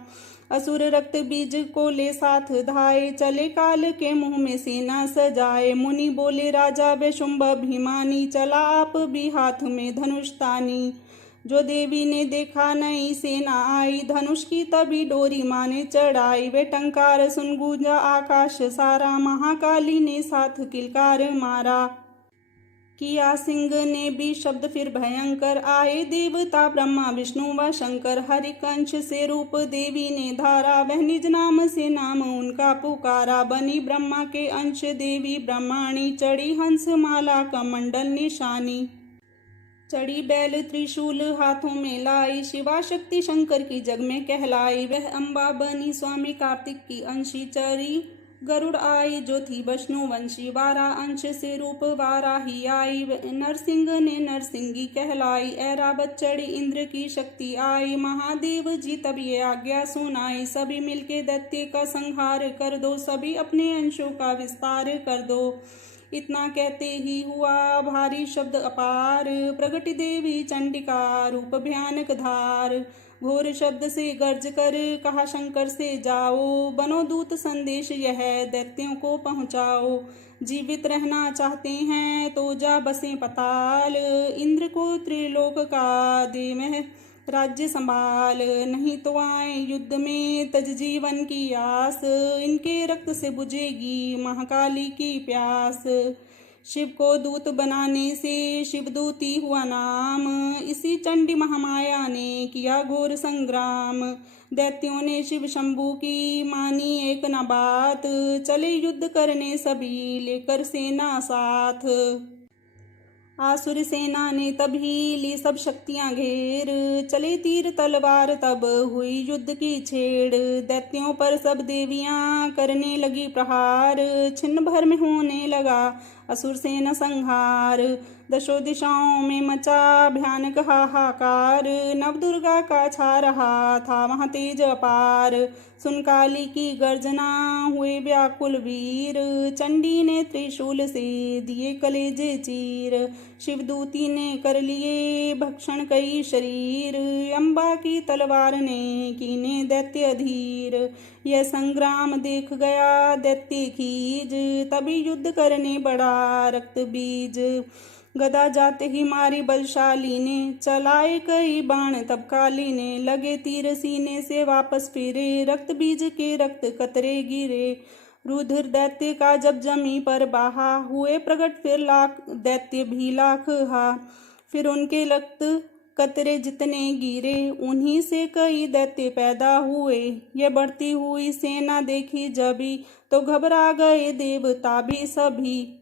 असुर रक्त बीज को ले साथ धाये। चले काल के मुंह में सेना सजाए। मुनि बोले राजा वे शुंभ अभिमानी। चला आप भी हाथ में धनुष तानी। जो देवी ने देखा नई सेना आई। धनुष की तभी डोरी माने चढ़ाई। वे टंकार सुन गूंजा आकाश सारा। महाकाली ने साथ किलकार मारा। किया सिंह ने भी शब्द फिर भयंकर। आए देवता ब्रह्मा विष्णु व शंकर। हरिकंश से रूप देवी ने धारा। वह निज नाम से नाम उनका पुकारा। बनी ब्रह्मा के अंश देवी ब्रह्माणी। चढ़ी हंस माला कमंडल निशानी। चढ़ी बैल त्रिशूल हाथों में लाई। शिवा शक्ति शंकर की जग में कहलाई। वह अम्बा बनी स्वामी कार्तिक की अंशी। चढ़ी गरुड़ आई जो थी विष्णु वंशी। वारा अंश से रूप वारा ही आई। नरसिंह ने नरसिंगी कहलाई। ऐरावत चढ़ी इंद्र की शक्ति आई। महादेव जी तब ये आज्ञा सुनाई। सभी मिलके दैत्य का संहार कर दो। सभी अपने अंशों का विस्तार कर दो। इतना कहते ही हुआ भारी शब्द अपार। प्रगट देवी चंडिका रूप भयानक धार। घोर शब्द से गर्ज कर कहा शंकर से जाओ। बनो दूत संदेश यह दैत्यों को पहुँचाओ। जीवित रहना चाहते हैं तो जा बसें पताल। इंद्र को त्रिलोक का दे में राज्य संभाल। नहीं तो आए युद्ध में तज जीवन की आस। इनके रक्त से बुझेगी महाकाली की प्यास। शिव को दूत बनाने से शिवदूती हुआ नाम। इसी चंडी महामाया ने किया घोर संग्राम। दैत्यों ने शिव शंभू की मानी एक न बात। चले युद्ध करने सभी लेकर सेना साथ। आसुर सेना ने तभी ली सब शक्तियां घेर। चले तीर तलवार तब हुई युद्ध की छेड़। दैत्यों पर सब देवियां करने लगी प्रहार। छिन्न भर में होने लगा असुर सेना संहार। दशों दिशाओं में मचा भयानक हाहाकार। नव दुर्गा का छा रहा था वहाँ तेज अपार। सुन काली की गर्जना हुए व्याकुल वीर। चंडी ने त्रिशूल से दिए कलेजे चीर। शिवदूती ने कर लिए भक्षण कई शरीर। अम्बा की तलवार ने कीने दैत्य अधीर। यह संग्राम देख गया दैत्य खीज। तभी युद्ध करने बड़ा रक्त बीज। गदा जाते ही मारी बलशाली ने। चलाए कई बाण तब काली ने। लगे तीर सीने से वापस फिरे। रक्त बीज के रक्त कतरे गिरे। रुधिर दैत्य का जब जमी पर बहा। हुए प्रकट फिर लाख दैत्य भी लाख हा। फिर उनके रक्त कतरे जितने गिरे। उन्हीं से कई दैत्य पैदा हुए। ये बढ़ती हुई सेना देखी जभी तो घबरा गए देवता भी सभी।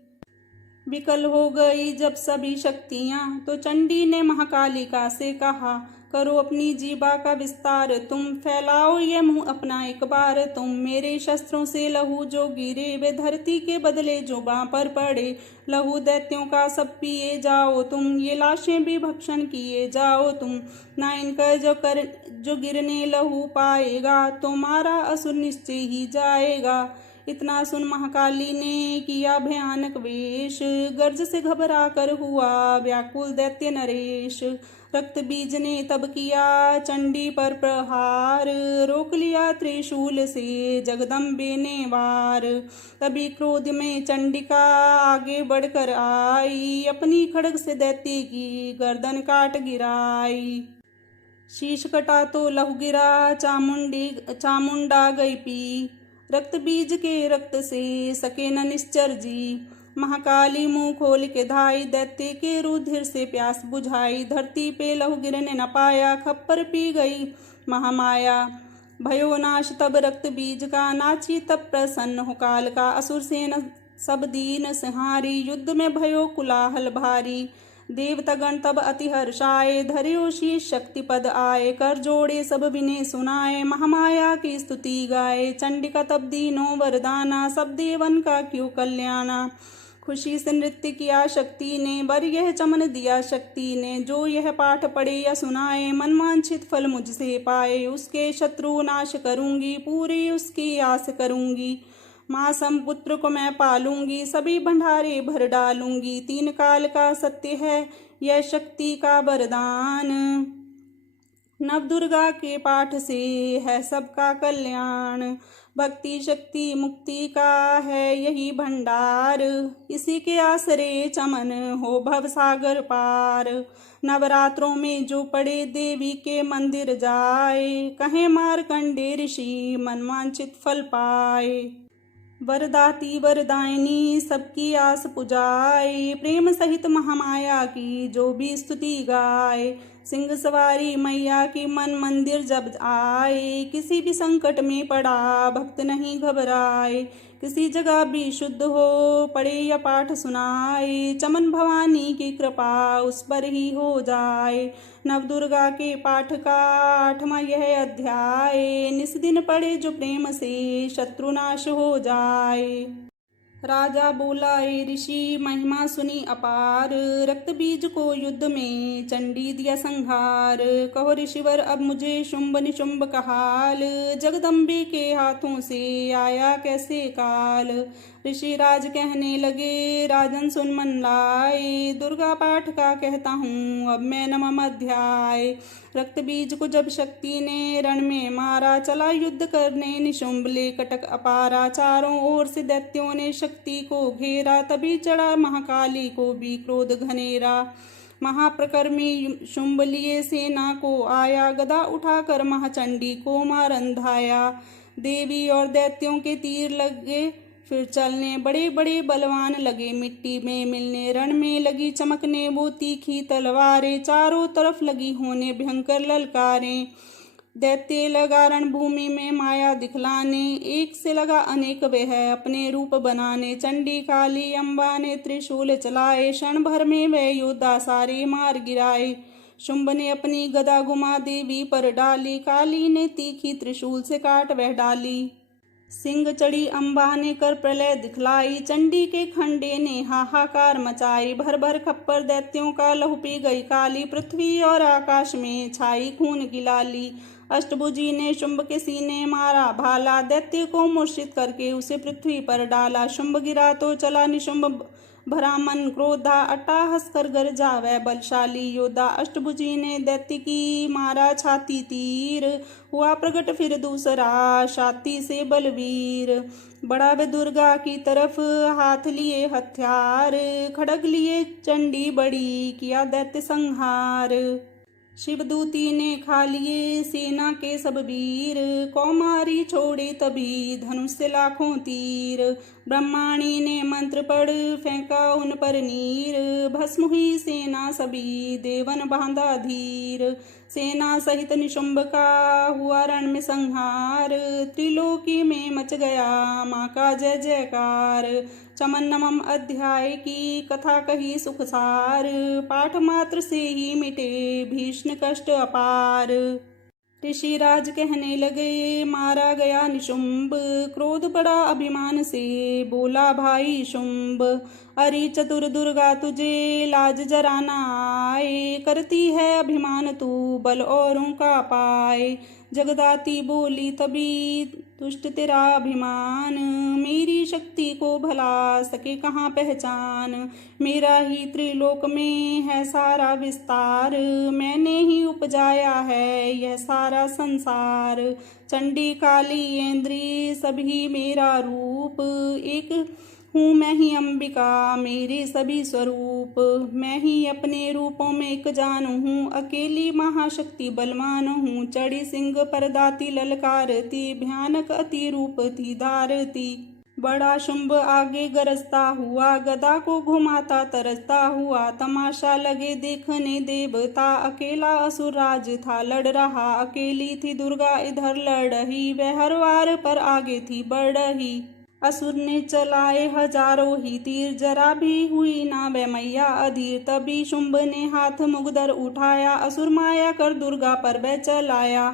विकल हो गई जब सभी शक्तियाँ तो चंडी ने महाकालिका से कहा करो अपनी जीभा का विस्तार तुम, फैलाओ ये मुंह अपना एक बार तुम। मेरे शस्त्रों से लहू जो गिरे वे धरती के बदले जो बाँ पर पड़े। लहू दैत्यों का सब पिए जाओ तुम, ये लाशें भी भक्षण किए जाओ तुम। ना इनका जो गिरने लहू पाएगा, तुम्हारा असुर निश्चय ही जाएगा। इतना सुन महाकाली ने किया भयानक वेश, गर्ज से घबरा कर हुआ व्याकुल दैत्य नरेश। रक्त बीज ने तब किया चंडी पर प्रहार, रोक लिया त्रिशूल से जगदम्बे ने वार। तभी क्रोध में चंडिका आगे बढ़कर आई, अपनी खड्ग से दैत्य की गर्दन काट गिराई। शीश कटा तो लहू गिरा, चामुंडा गई पी। रक्त बीज के रक्त से सके न निश्चर जी। महाकाली मुंह खोल के धाई, दैत्य के रुधिर से प्यास बुझाई। धरती पे लहू गिरने न पाया, खप्पर पी गई महामाया। भयो नाश तब रक्त बीज का, नाची तब प्रसन्न हो काल का। असुर सेना सब दीन संहारी, युद्ध में भयो कुलाहल भारी। देवतागण तब अति हर्षाए, धर्यो शीश शक्ति पद आए। कर जोड़े सब विनय सुनाए, महामाया की स्तुति गाए। चंडिका तब दीनो वरदाना, सब देवन का क्यों कल्याणा। खुशी से नृत्य किया शक्ति ने, वर यह चमन दिया शक्ति ने। जो यह पाठ पढ़े या सुनाए, मनवांछित फल मुझसे पाए। उसके शत्रु नाश करूंगी, पूरी उसकी आस करूंगी। माँ समपुत्र को मैं पालूंगी, सभी भंडारे भर डालूंगी। 3 काल का सत्य है यह शक्ति का वरदान, नव दुर्गा के पाठ से है सबका कल्याण। भक्ति शक्ति मुक्ति का है यही भंडार, इसी के आसरे चमन हो भव सागर पार। नवरात्रों में जो पड़े देवी के मंदिर जाए, कहे मार्कंडे ऋषि मनवांछित फल पाए। वरदाती वरदायिनी सबकी आस पुजाए, प्रेम सहित महामाया की जो भी स्तुति गाए। सिंह सवारी मैया की मन मंदिर जब आए, किसी भी संकट में पड़ा भक्त नहीं घबराए। किसी जगह भी शुद्ध हो पढ़े या पाठ सुनाए, चमन भवानी की कृपा उस पर ही हो जाए। नव दुर्गा के पाठ का 8वां यह अध्याय, निस दिन पढ़े जो प्रेम से शत्रुनाश हो जाए। राजा बोला ए ऋषि महिमा सुनी अपार, रक्त बीज को युद्ध में चंडी दिया संहार। कहो ऋषिवर अब मुझे शुंभ निशुंभ का हाल, जगदम्बे के हाथों से आया कैसे काल। ऋषि राज कहने लगे राजन सुन मन लाए, दुर्गा पाठ का कहता हूँ अब मैं 9वां अध्याय। रक्त बीज को जब शक्ति ने रण में मारा, चला युद्ध करने निशुंभ ले कटक अपारा। चारों ओर से दैत्यों ने शक्ति को घेरा, तभी चढ़ा महाकाली को भी क्रोध घनेरा। महाप्रकर्मी शुंभ लिए सेना को आया, गदा उठाकर महाचंडी को मार अंधाया। देवी और दैत्यों के तीर लगे फिर चलने, बड़े बड़े बलवान लगे मिट्टी में मिलने। रण में लगी चमकने वो तीखी तलवारें, चारों तरफ लगी होने भयंकर ललकारें। दैत्य लगा रणभूमि में माया दिखलाने, एक से लगा अनेक वह अपने रूप बनाने। चंडी काली अम्बा ने त्रिशूल चलाए, क्षण भर में वह योद्धा सारे मार गिराए। शुंभ ने अपनी गदा घुमा देवी पर डाली, काली ने तीखी त्रिशूल से काट वह डाली। सिंह चढ़ी अम्बा ने कर प्रलय दिखलाई, चंडी के खंडे ने हाहाकार मचाई। भर भर खप्पर दैत्यों का लहू पी गई काली, पृथ्वी और आकाश में छाई खून की लाली। अष्टभुजी ने शुंभ के सीने मारा भाला, दैत्य को मूर्छित करके उसे पृथ्वी पर डाला। शुंभ गिरा तो चला निशुंभ भरा मन क्रोधा, अट्टाहस कर गरजा वह बलशाली योद्धा। अष्टभुजी ने दैत्य की मारा छाती तीर, हुआ प्रकट फिर दूसरा छाती से बलवीर। बड़ा वे दुर्गा की तरफ हाथ लिए हथियार, खड़ग लिए चंडी बड़ी किया दैत्य संहार। शिवदूती ने खा लिए सेना के सब वीर, कौमारी छोड़े तभी धनुष से लाखों तीर। ब्रह्माणी ने मंत्र पढ़ फेंका उन पर नीर, भस्म हुई सेना सभी देवन बांधा धीर। सेना सहित निशुंभ का हुआ रण में संहार, त्रिलोकी में मच गया माँ का जय जयकार। चमन नवम अध्याय की कथा कही सुखसार, पाठ मात्र से ही मिटे भीषण कष्ट अपार। ऋषिराज कहने लगे मारा गया निशुंभ, क्रोध बड़ा अभिमान से बोला भाई शुंभ। अरे चतुर दुर्गा तुझे लाज जरा न आए, करती है अभिमान तू बल औरों का पाए। जगदाती बोली तभी तुष्ट तेरा अभिमान, मेरी शक्ति को भला सके कहाँ पहचान। मेरा ही त्रिलोक में है सारा विस्तार, मैंने ही उपजाया है यह सारा संसार। चंडी काली इंद्री सभी मेरा रूप, एक हूँ मैं ही अंबिका मेरे सभी स्वरूप। मैं ही अपने रूपों में एक जान हूँ, अकेली महाशक्ति बलवान हूँ। चढ़ी सिंह पर दाती ललकारती, भयानक अति रूप थी धारती। बड़ा शुंभ आगे गरजता हुआ, गदा को घुमाता तरसता हुआ। तमाशा लगे देखने देवता, अकेला असुरराज था लड़ रहा। अकेली थी दुर्गा इधर लड़ रही, वह हर वार पर आगे थी बढ़ रही। असुर ने चलाए हजारों ही तीर, जरा भी हुई ना वह मैया अधीर। तभी शुंभ ने हाथ मुगदर उठाया, असुर माया कर दुर्गा पर वह चलाया।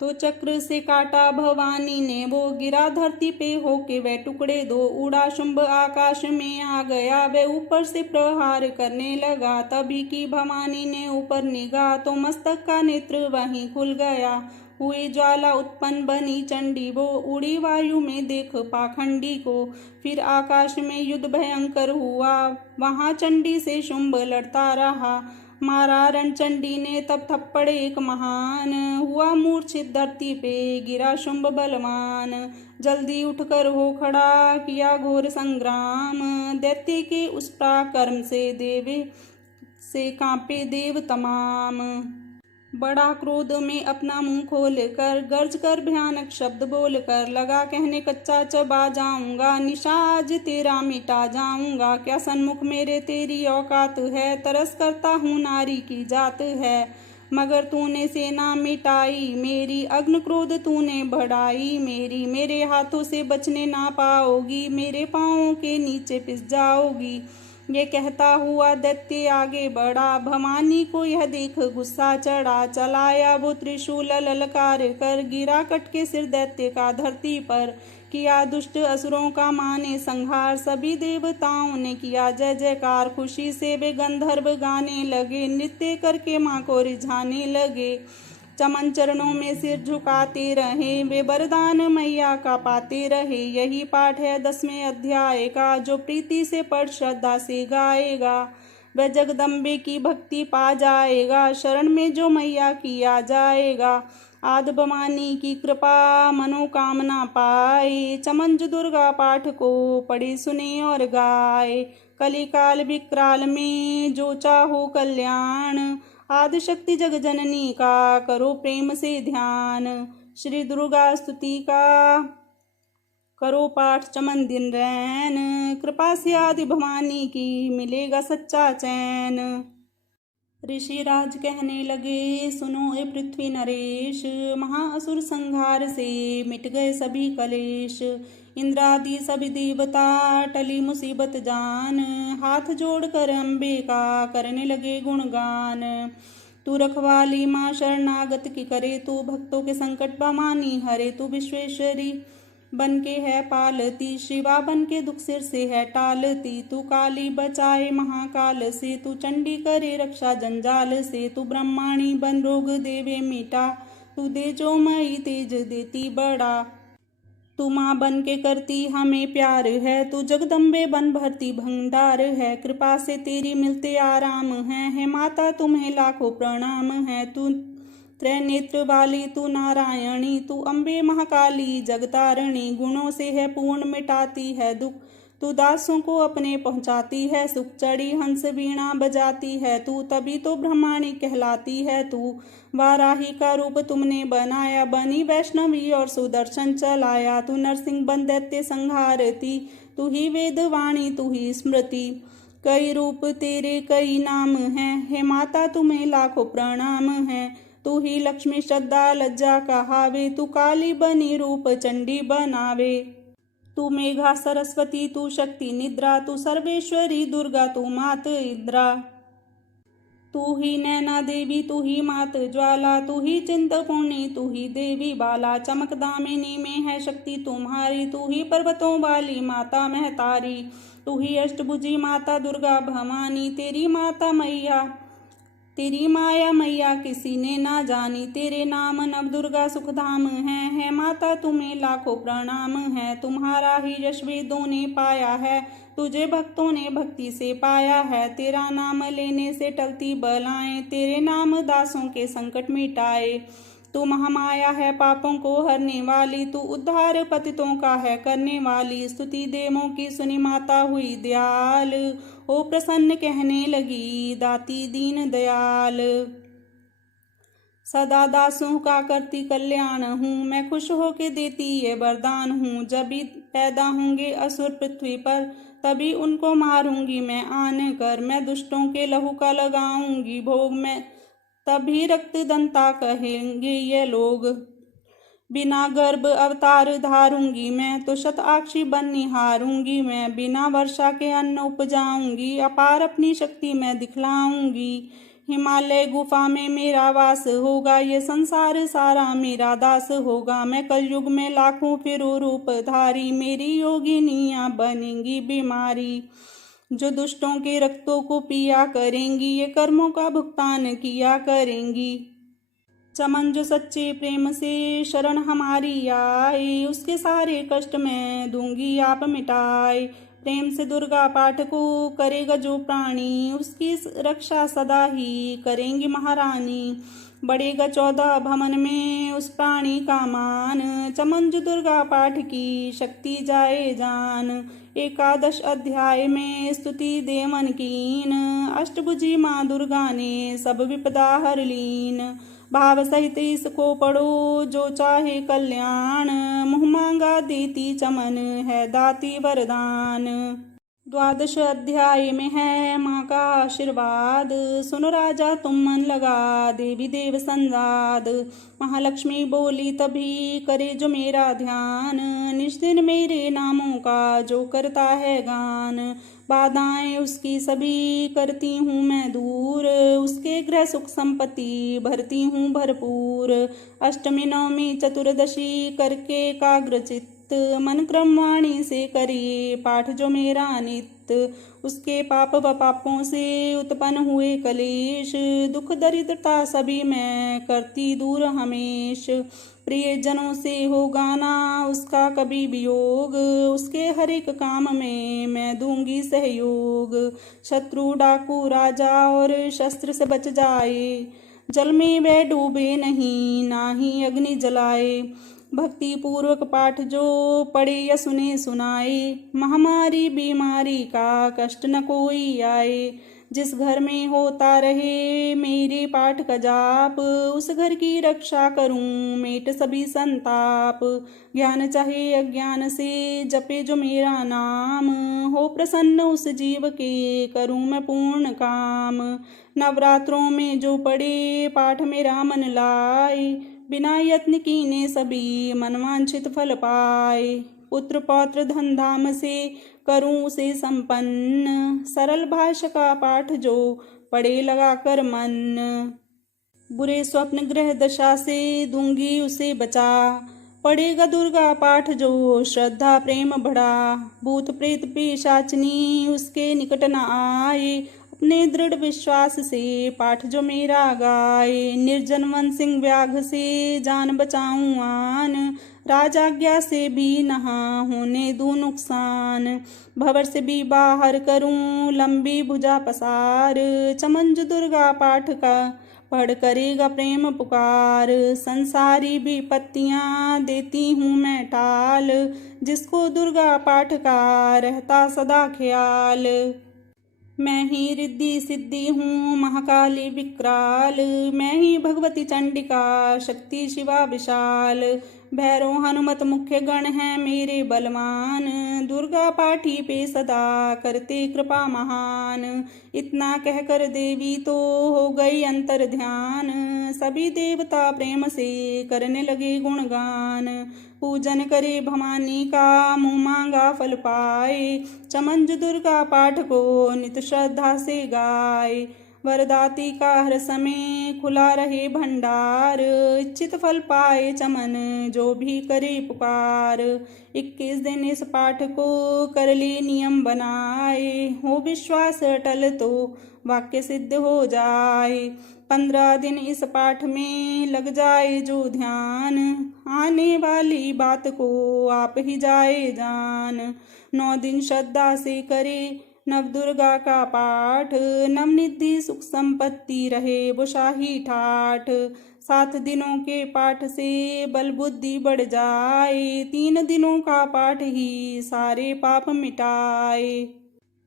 तो चक्र से काटा भवानी ने वो, गिरा धरती पे होके वह टुकड़े दो। उड़ा शुंभ आकाश में आ गया, वह ऊपर से प्रहार करने लगा। तभी की भवानी ने ऊपर निगाह, तो मस्तक का नेत्र वहीं खुल गया। हुई ज्वाला उत्पन्न बनी चंडी वो, उड़ी वायु में देख पाखंडी को। फिर आकाश में युद्ध भयंकर हुआ, वहां चंडी से शुंभ लड़ता रहा। मारा रणचंडी ने तब थप्पड़ एक महान, हुआ मूर्छित धरती पे गिरा शुंभ बलवान। जल्दी उठकर हो खड़ा किया घोर संग्राम, दैत्य के उस पराक्रम से देवे से कांपे देव तमाम। बड़ा क्रोध में अपना मुंह खोल कर गर्ज कर भयानक शब्द बोल कर लगा कहने, कच्चा चबा जाऊंगा निशा आज तेरा मिटा जाऊंगा। क्या सन्मुख मेरे तेरी औकात है, तरस करता हूँ नारी की जात है। मगर तूने सेना मिटाई मेरी, अग्नि क्रोध तूने बढ़ाई मेरी। मेरे हाथों से बचने ना पाओगी, मेरे पाँवों के नीचे पिस जाओगी। ये कहता हुआ दैत्य आगे बढ़ा, भवानी को यह देख गुस्सा चढ़ा। चलाया वो त्रिशूल ललकार कर, गिरा कट के सिर दैत्य का धरती पर। किया दुष्ट असुरों का माने संहार, सभी देवताओं ने किया जय जयकार। खुशी से वे गंधर्व गाने लगे, नृत्य करके माँ को रिझाने लगे। चमन चरणों में सिर झुकाते रहे, वे वरदान मैया का पाते रहे। यही पाठ है 10वें अध्याय का, जो प्रीति से पढ़ श्रद्धा से गाएगा वह जगदम्बे की भक्ति पा जाएगा। शरण में जो मैया की आ जाएगा, आदि भवानी की कृपा मनोकामना पाए। चमंज दुर्गा पाठ को पढ़े सुने और गाए, कलिकाल विकराल में जो चाहो कल्याण। आदिशक्ति जग जननी का करो प्रेम से ध्यान। श्री दुर्गा स्तुति का करो पाठ चमन दिन रैन, कृपा से आदि भवानी की मिलेगा सच्चा चैन। ऋषिराज कहने लगे सुनो ए पृथ्वी नरेश, महाअसुर संहार से मिट गए सभी कलेश। इंद्रादि सभी देवता टली मुसीबत जान, हाथ जोड़कर अम्बे का करने लगे गुणगान। तू रखवाली माँ शरणागत की करे, तू भक्तों के संकट भवानी हरे। तू विश्वेश्वरी बन के है पालती, शिवा बन के दुख सिर से है टालती। तू काली बचाए महाकाल से, तू चंडी करे रक्षा जंजाल से। तू ब्रह्माणी बन रोग देवे मीठा, तू दे जो मई तेज देती बड़ा। तू माँ बन के करती हमें प्यार है, तू जगदम्बे बन भरती भंडार है। कृपा से तेरी मिलते आराम है माता तुम्हें लाखों प्रणाम है। तू त्रैनेत्र वाली तू नारायणी, तू अम्बे महाकाली जगतारणी। गुणों से है पूर्ण मिटाती है दुख, तू दासों को अपने पहुँचाती है सुख। चढ़ी हंस वीणा बजाती है तू, तभी तो ब्रह्माणी कहलाती है तू। वाराही का रूप तुमने बनाया, बनी वैष्णवी और सुदर्शन चलाया। तू नरसिंह बन दैत्य संहारती, तू तू ही वेदवाणी तू ही स्मृति। कई रूप तेरे कई नाम हैं, हे माता तुम्हें लाखों प्रणाम है। तू ही लक्ष्मी श्रद्धा लज्जा कहावे, तू काली बनी रूप चंडी बनावे। तू मेघा सरस्वती तू शक्ति निद्रा, तू सर्वेश्वरी दुर्गा तू मात इंद्रा। तू ही नैना देवी तू ही मात ज्वाला, तू ही चिंतपूर्णी तू ही देवी बाला। चमक दामिनी में है शक्ति तुम्हारी, तू ही पर्वतों वाली माता महतारी। तू ही अष्टभुजी माता दुर्गा भवानी, तेरी माया मैया किसी ने ना जानी। तेरे नाम नव दुर्गा सुखधाम है माता तुम्हें लाखों प्रणाम है। तुम्हारा ही यश वेदों ने पाया है, तुझे भक्तों ने भक्ति से पाया है। तेरा नाम लेने से टलती बलाएं, तेरे नाम दासों के संकट मिटाए। तू महामाया है पापों को हरने वाली, तू उद्धार पतितों का है करने वाली। स्तुति देवों की सुनी माता हुई दयाल, ओ प्रसन्न कहने लगी दाती दीन दयाल। सदा दासों का करती कल्याण हूँ, मैं खुश होके देती ये वरदान हूँ। जब भी पैदा होंगे असुर पृथ्वी पर, तभी उनको मारूंगी मैं आन कर। मैं दुष्टों के लहू का लगाऊंगी भोग, मैं तभी रक्त दंता कहेंगे ये लोग। बिना गर्भ अवतार धारूंगी मैं, तो शतआक्षी बन निहारूंगी मैं। बिना वर्षा के अन्न उपजाऊंगी, अपार अपनी शक्ति मैं दिखलाऊंगी। हिमालय गुफा में मेरा वास होगा, ये संसार सारा मेरा दास होगा। मैं कलयुग में लाखों फिरूं रूपधारी, मेरी योगिनियां बनेंगी बीमारी। जो दुष्टों के रक्तों को पिया करेंगी, ये कर्मों का भुगतान किया करेंगी। चमन जो सच्चे प्रेम से शरण हमारी आए, उसके सारे कष्ट मैं दूंगी आप मिटाए। प्रेम से दुर्गा पाठ को करेगा जो प्राणी, उसकी रक्षा सदा ही करेंगी महारानी। बढ़ेगा 14 भवन में उस प्राणी का मान, चमन जो दुर्गा पाठ की शक्ति जाए जान। एकादश अध्याय में स्तुति देवन कीन, अष्टभुजी माँ दुर्गा ने सब विपदा हर लीन। भाव सहित इसको पढ़ो जो चाहे कल्याण, मुँह मांगा देती चमन है दाती वरदान। द्वादश अध्याय में है माँ का आशीर्वाद, सुनो राजा तुम मन लगा देवी देव संवाद। महालक्ष्मी बोली तभी करे जो मेरा ध्यान, निष्दिन मेरे नामों का जो करता है गान। बाधाएं उसकी सभी करती हूँ मैं दूर, उसके गृह सुख संपत्ति भरती हूँ भरपूर। अष्टमी नवमी चतुर्दशी करके एकाग्रचित्त, मन क्रम वाणी से करिए पाठ जो मेरा नित्य। उसके पाप व पापों से उत्पन्न हुए कलेश, दुख दरिद्रता सभी मैं करती दूर हमेश। प्रिय जनों से हो गाना उसका कभी वियोग, उसके हर एक काम में मैं दूंगी सहयोग। शत्रु डाकू राजा और शस्त्र से बच जाए, जल में वह डूबे नहीं ना ही अग्नि जलाए। भक्ति पूर्वक पाठ जो पढ़े या सुने सुनाए, महामारी बीमारी का कष्ट न कोई आए। जिस घर में होता रहे मेरे पाठ का जाप, उस घर की रक्षा करूं मेट सभी संताप। ज्ञान चाहे अज्ञान से जपे जो मेरा नाम, हो प्रसन्न उस जीव के करूं मैं पूर्ण काम। नवरात्रों में जो पढ़े पाठ मेरा मन लाए, बिना यत्न कीने सभी मनवांछित फल पाए। पुत्र पौत्र धन धाम से करूं उसे संपन्न, सरल भाषा का पाठ जो पढ़े लगा कर मन। बुरे स्वप्न ग्रह दशा से दूंगी उसे बचा, पढ़ेगा दुर्गा पाठ जो श्रद्धा प्रेम बढ़ा। भूत प्रेत पिशाचनी उसके निकट न आए, अपने दृढ़ विश्वास से पाठ जो मेरा गाए। निर्जन वन सिंह व्याघ से जान बचाऊं आन, राजाज्ञा से भी नहा होने दूं नुकसान। भंवर से भी बाहर करूं लंबी भुजा पसार, चमन जो दुर्गा पाठ का पढ़ करेगा प्रेम पुकार। संसारी भी पत्तियां देती हूँ मैं टाल, जिसको दुर्गा पाठ का रहता सदा ख्याल। मैं ही रिद्धि सिद्धि हूँ महाकाली विकराल, मैं ही भगवती चंडिका शक्ति शिवा विशाल। भैरव हनुमत मुख्य गण हैं मेरे बलवान, दुर्गा पाठी पे सदा करते कृपा महान। इतना कहकर देवी तो हो गई अंतर ध्यान, सभी देवता प्रेम से करने लगे गुणगान। पूजन करे भवानी का मुँह मांगा फल पाए, चमंज दुर्गा पाठ को नित श्रद्धा से गाए। वरदाती का हर समय खुला रहे भंडार, इच्छित फल पाए चमन जो भी करे पुकार। 21 दिन इस पाठ को कर ले नियम बनाए, हो विश्वास अटल तो वाक्य सिद्ध हो जाए। 15 दिन इस पाठ में लग जाए जो ध्यान, आने वाली बात को आप ही जाए जान। 9 दिन श्रद्धा से करे नवदुर्गा का पाठ, नवनिधि सुख संपत्ति रहे वो शाही ठाठ। 7 दिनों के पाठ से बल बुद्धि बढ़ जाए, 3 दिनों का पाठ ही सारे पाप मिटाए।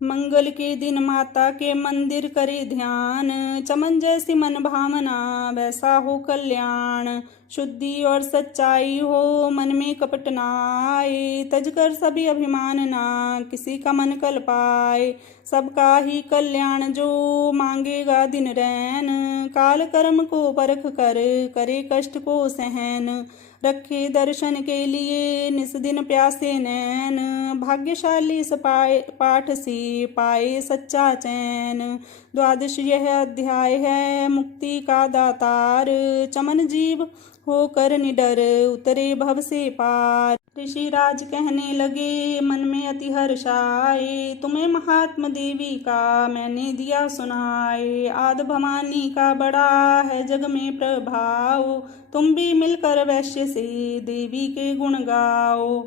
मंगल के दिन माता के मंदिर करे ध्यान, चमन जैसी मन भावना वैसा हो कल्याण। शुद्धि और सच्चाई हो मन में कपट ना आए, तजकर सभी अभिमान ना किसी का मन कल पाए। सबका ही कल्याण जो मांगेगा दिन रैन, काल कर्म को परख कर करे कष्ट को सहन। रखे दर्शन के लिए निस दिन प्यासे नैन, भाग्यशाली इस पाठ से पाए सच्चा चैन। 12 यह अध्याय है मुक्ति का दातार, चमन जीव होकर निडर उतरे भव से पार। ऋषिराज कहने लगे मन में अति हर्ष आए, तुम्हें महात्मा देवी का मैंने दिया सुनाए। आदि भवानी का बड़ा है जग में प्रभाव, तुम भी मिलकर वैश्य से देवी के गुण गाओ।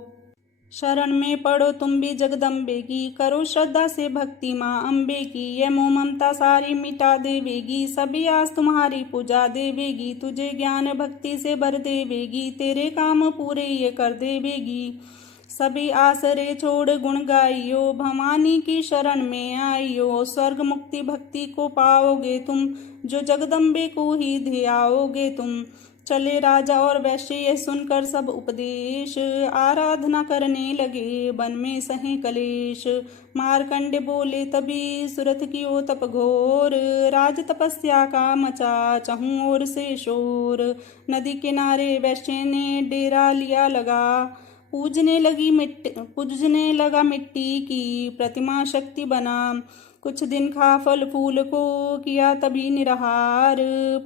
शरण में पड़ो तुम भी जगदम्बे की, करो श्रद्धा से भक्ति माँ अम्बे की। ये मोह ममता सारी मिटा देवेगी, सभी आस तुम्हारी पूजा देवेगी। तुझे ज्ञान भक्ति से भर देवेगी, तेरे काम पूरे ये कर देवेगी। सभी आसरे छोड़ गुण गाइयो, भवानी की शरण में आइयो। स्वर्ग मुक्ति भक्ति को पाओगे तुम, जो जगदम्बे को ही ध्याओगे तुम। चले राजा और वैश्य ये सुनकर सब उपदेश, आराधना करने लगे वन में सहे कलेश। मारकंडे बोले तभी सुरथ की ओ तप घोर, राज तपस्या का मचा चहूँ ओर से शोर। नदी किनारे वैश्य ने डेरा लिया लगा, पूजने लगा मिट्टी की प्रतिमा शक्ति बना। कुछ दिन खा फल फूल को किया तभी निराहार,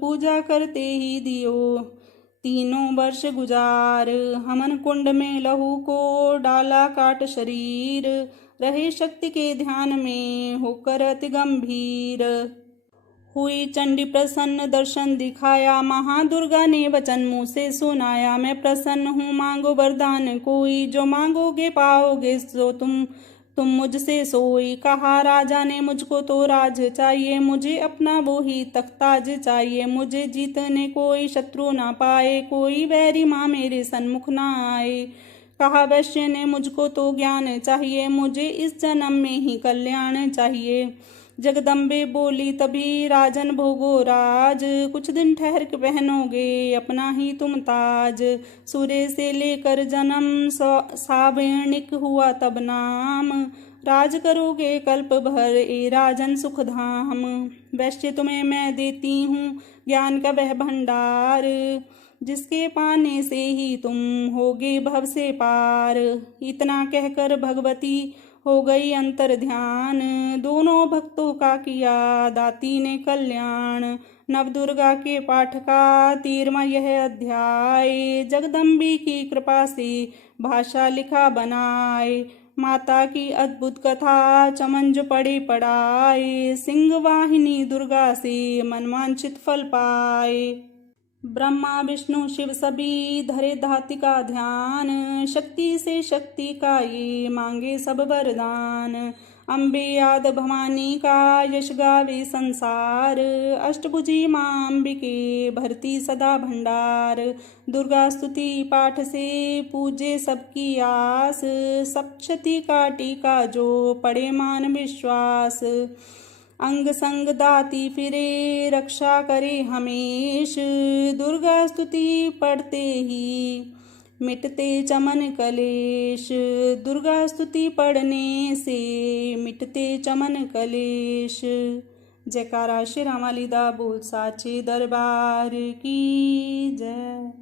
पूजा करते ही दियो 3 वर्ष गुजार। हमन कुंड में लहू को डाला काट शरीर, रहे शक्ति के ध्यान में होकर अति गंभीर। हुई चंडी प्रसन्न दर्शन दिखाया, महादुर्गा ने वचन मुँह से सुनाया। मैं प्रसन्न हूँ मांगो वरदान कोई, जो मांगोगे पाओगे सो तुम मुझसे सोई। कहा राजा ने मुझको तो राज चाहिए, मुझे अपना वो ही तख्ताज चाहिए। मुझे जीतने कोई शत्रु ना पाए, कोई वैरी माँ मेरे सन्मुख ना आए। कहा वैश्य ने मुझको तो ज्ञान चाहिए, मुझे इस जन्म में ही कल्याण चाहिए। जगदम्बे बोली तभी राजन भोगो राज, कुछ दिन ठहर के पहनोगे अपना ही तुम ताज। सूर्य से लेकर जन्म सावर्णिक हुआ तब नाम, राज करोगे कल्प भर ए राजन सुख धाम। वैश्य तुम्हें मैं देती हूँ ज्ञान का वह भंडार, जिसके पाने से ही तुम होगे भव से पार। इतना कहकर भगवती हो गई अंतर ध्यान, दोनों भक्तों का किया दाती ने कल्याण। नवदुर्गा के पाठ का 13वां यह अध्याय, जगदम्बी की कृपा से भाषा लिखा बनाए। माता की अद्भुत कथा चमन जो पड़े पढ़ाए, सिंह वाहिनी दुर्गा से मनवांछित फल पाए। ब्रह्मा विष्णु शिव सभी धरे धाति का ध्यान, शक्ति से शक्ति का ये मांगे सब वरदान। अम्बे याद भवानी का यश गावे संसार, अष्टभुजी माँ अम्बिके भरती सदा भंडार। दुर्गा स्तुति पाठ से पूजे सबकी आस, सप्तशती का टीका जो पड़े मान विश्वास। अंग संग दाती फिरे रक्षा करे हमेश, दुर्गा स्तुति पढ़ते ही मिटते चमन कलेश। दुर्गा स्तुति पढ़ने से मिटते चमन कलेश। जयकारा श्री रामालीदा बोल साचे दरबार की जय।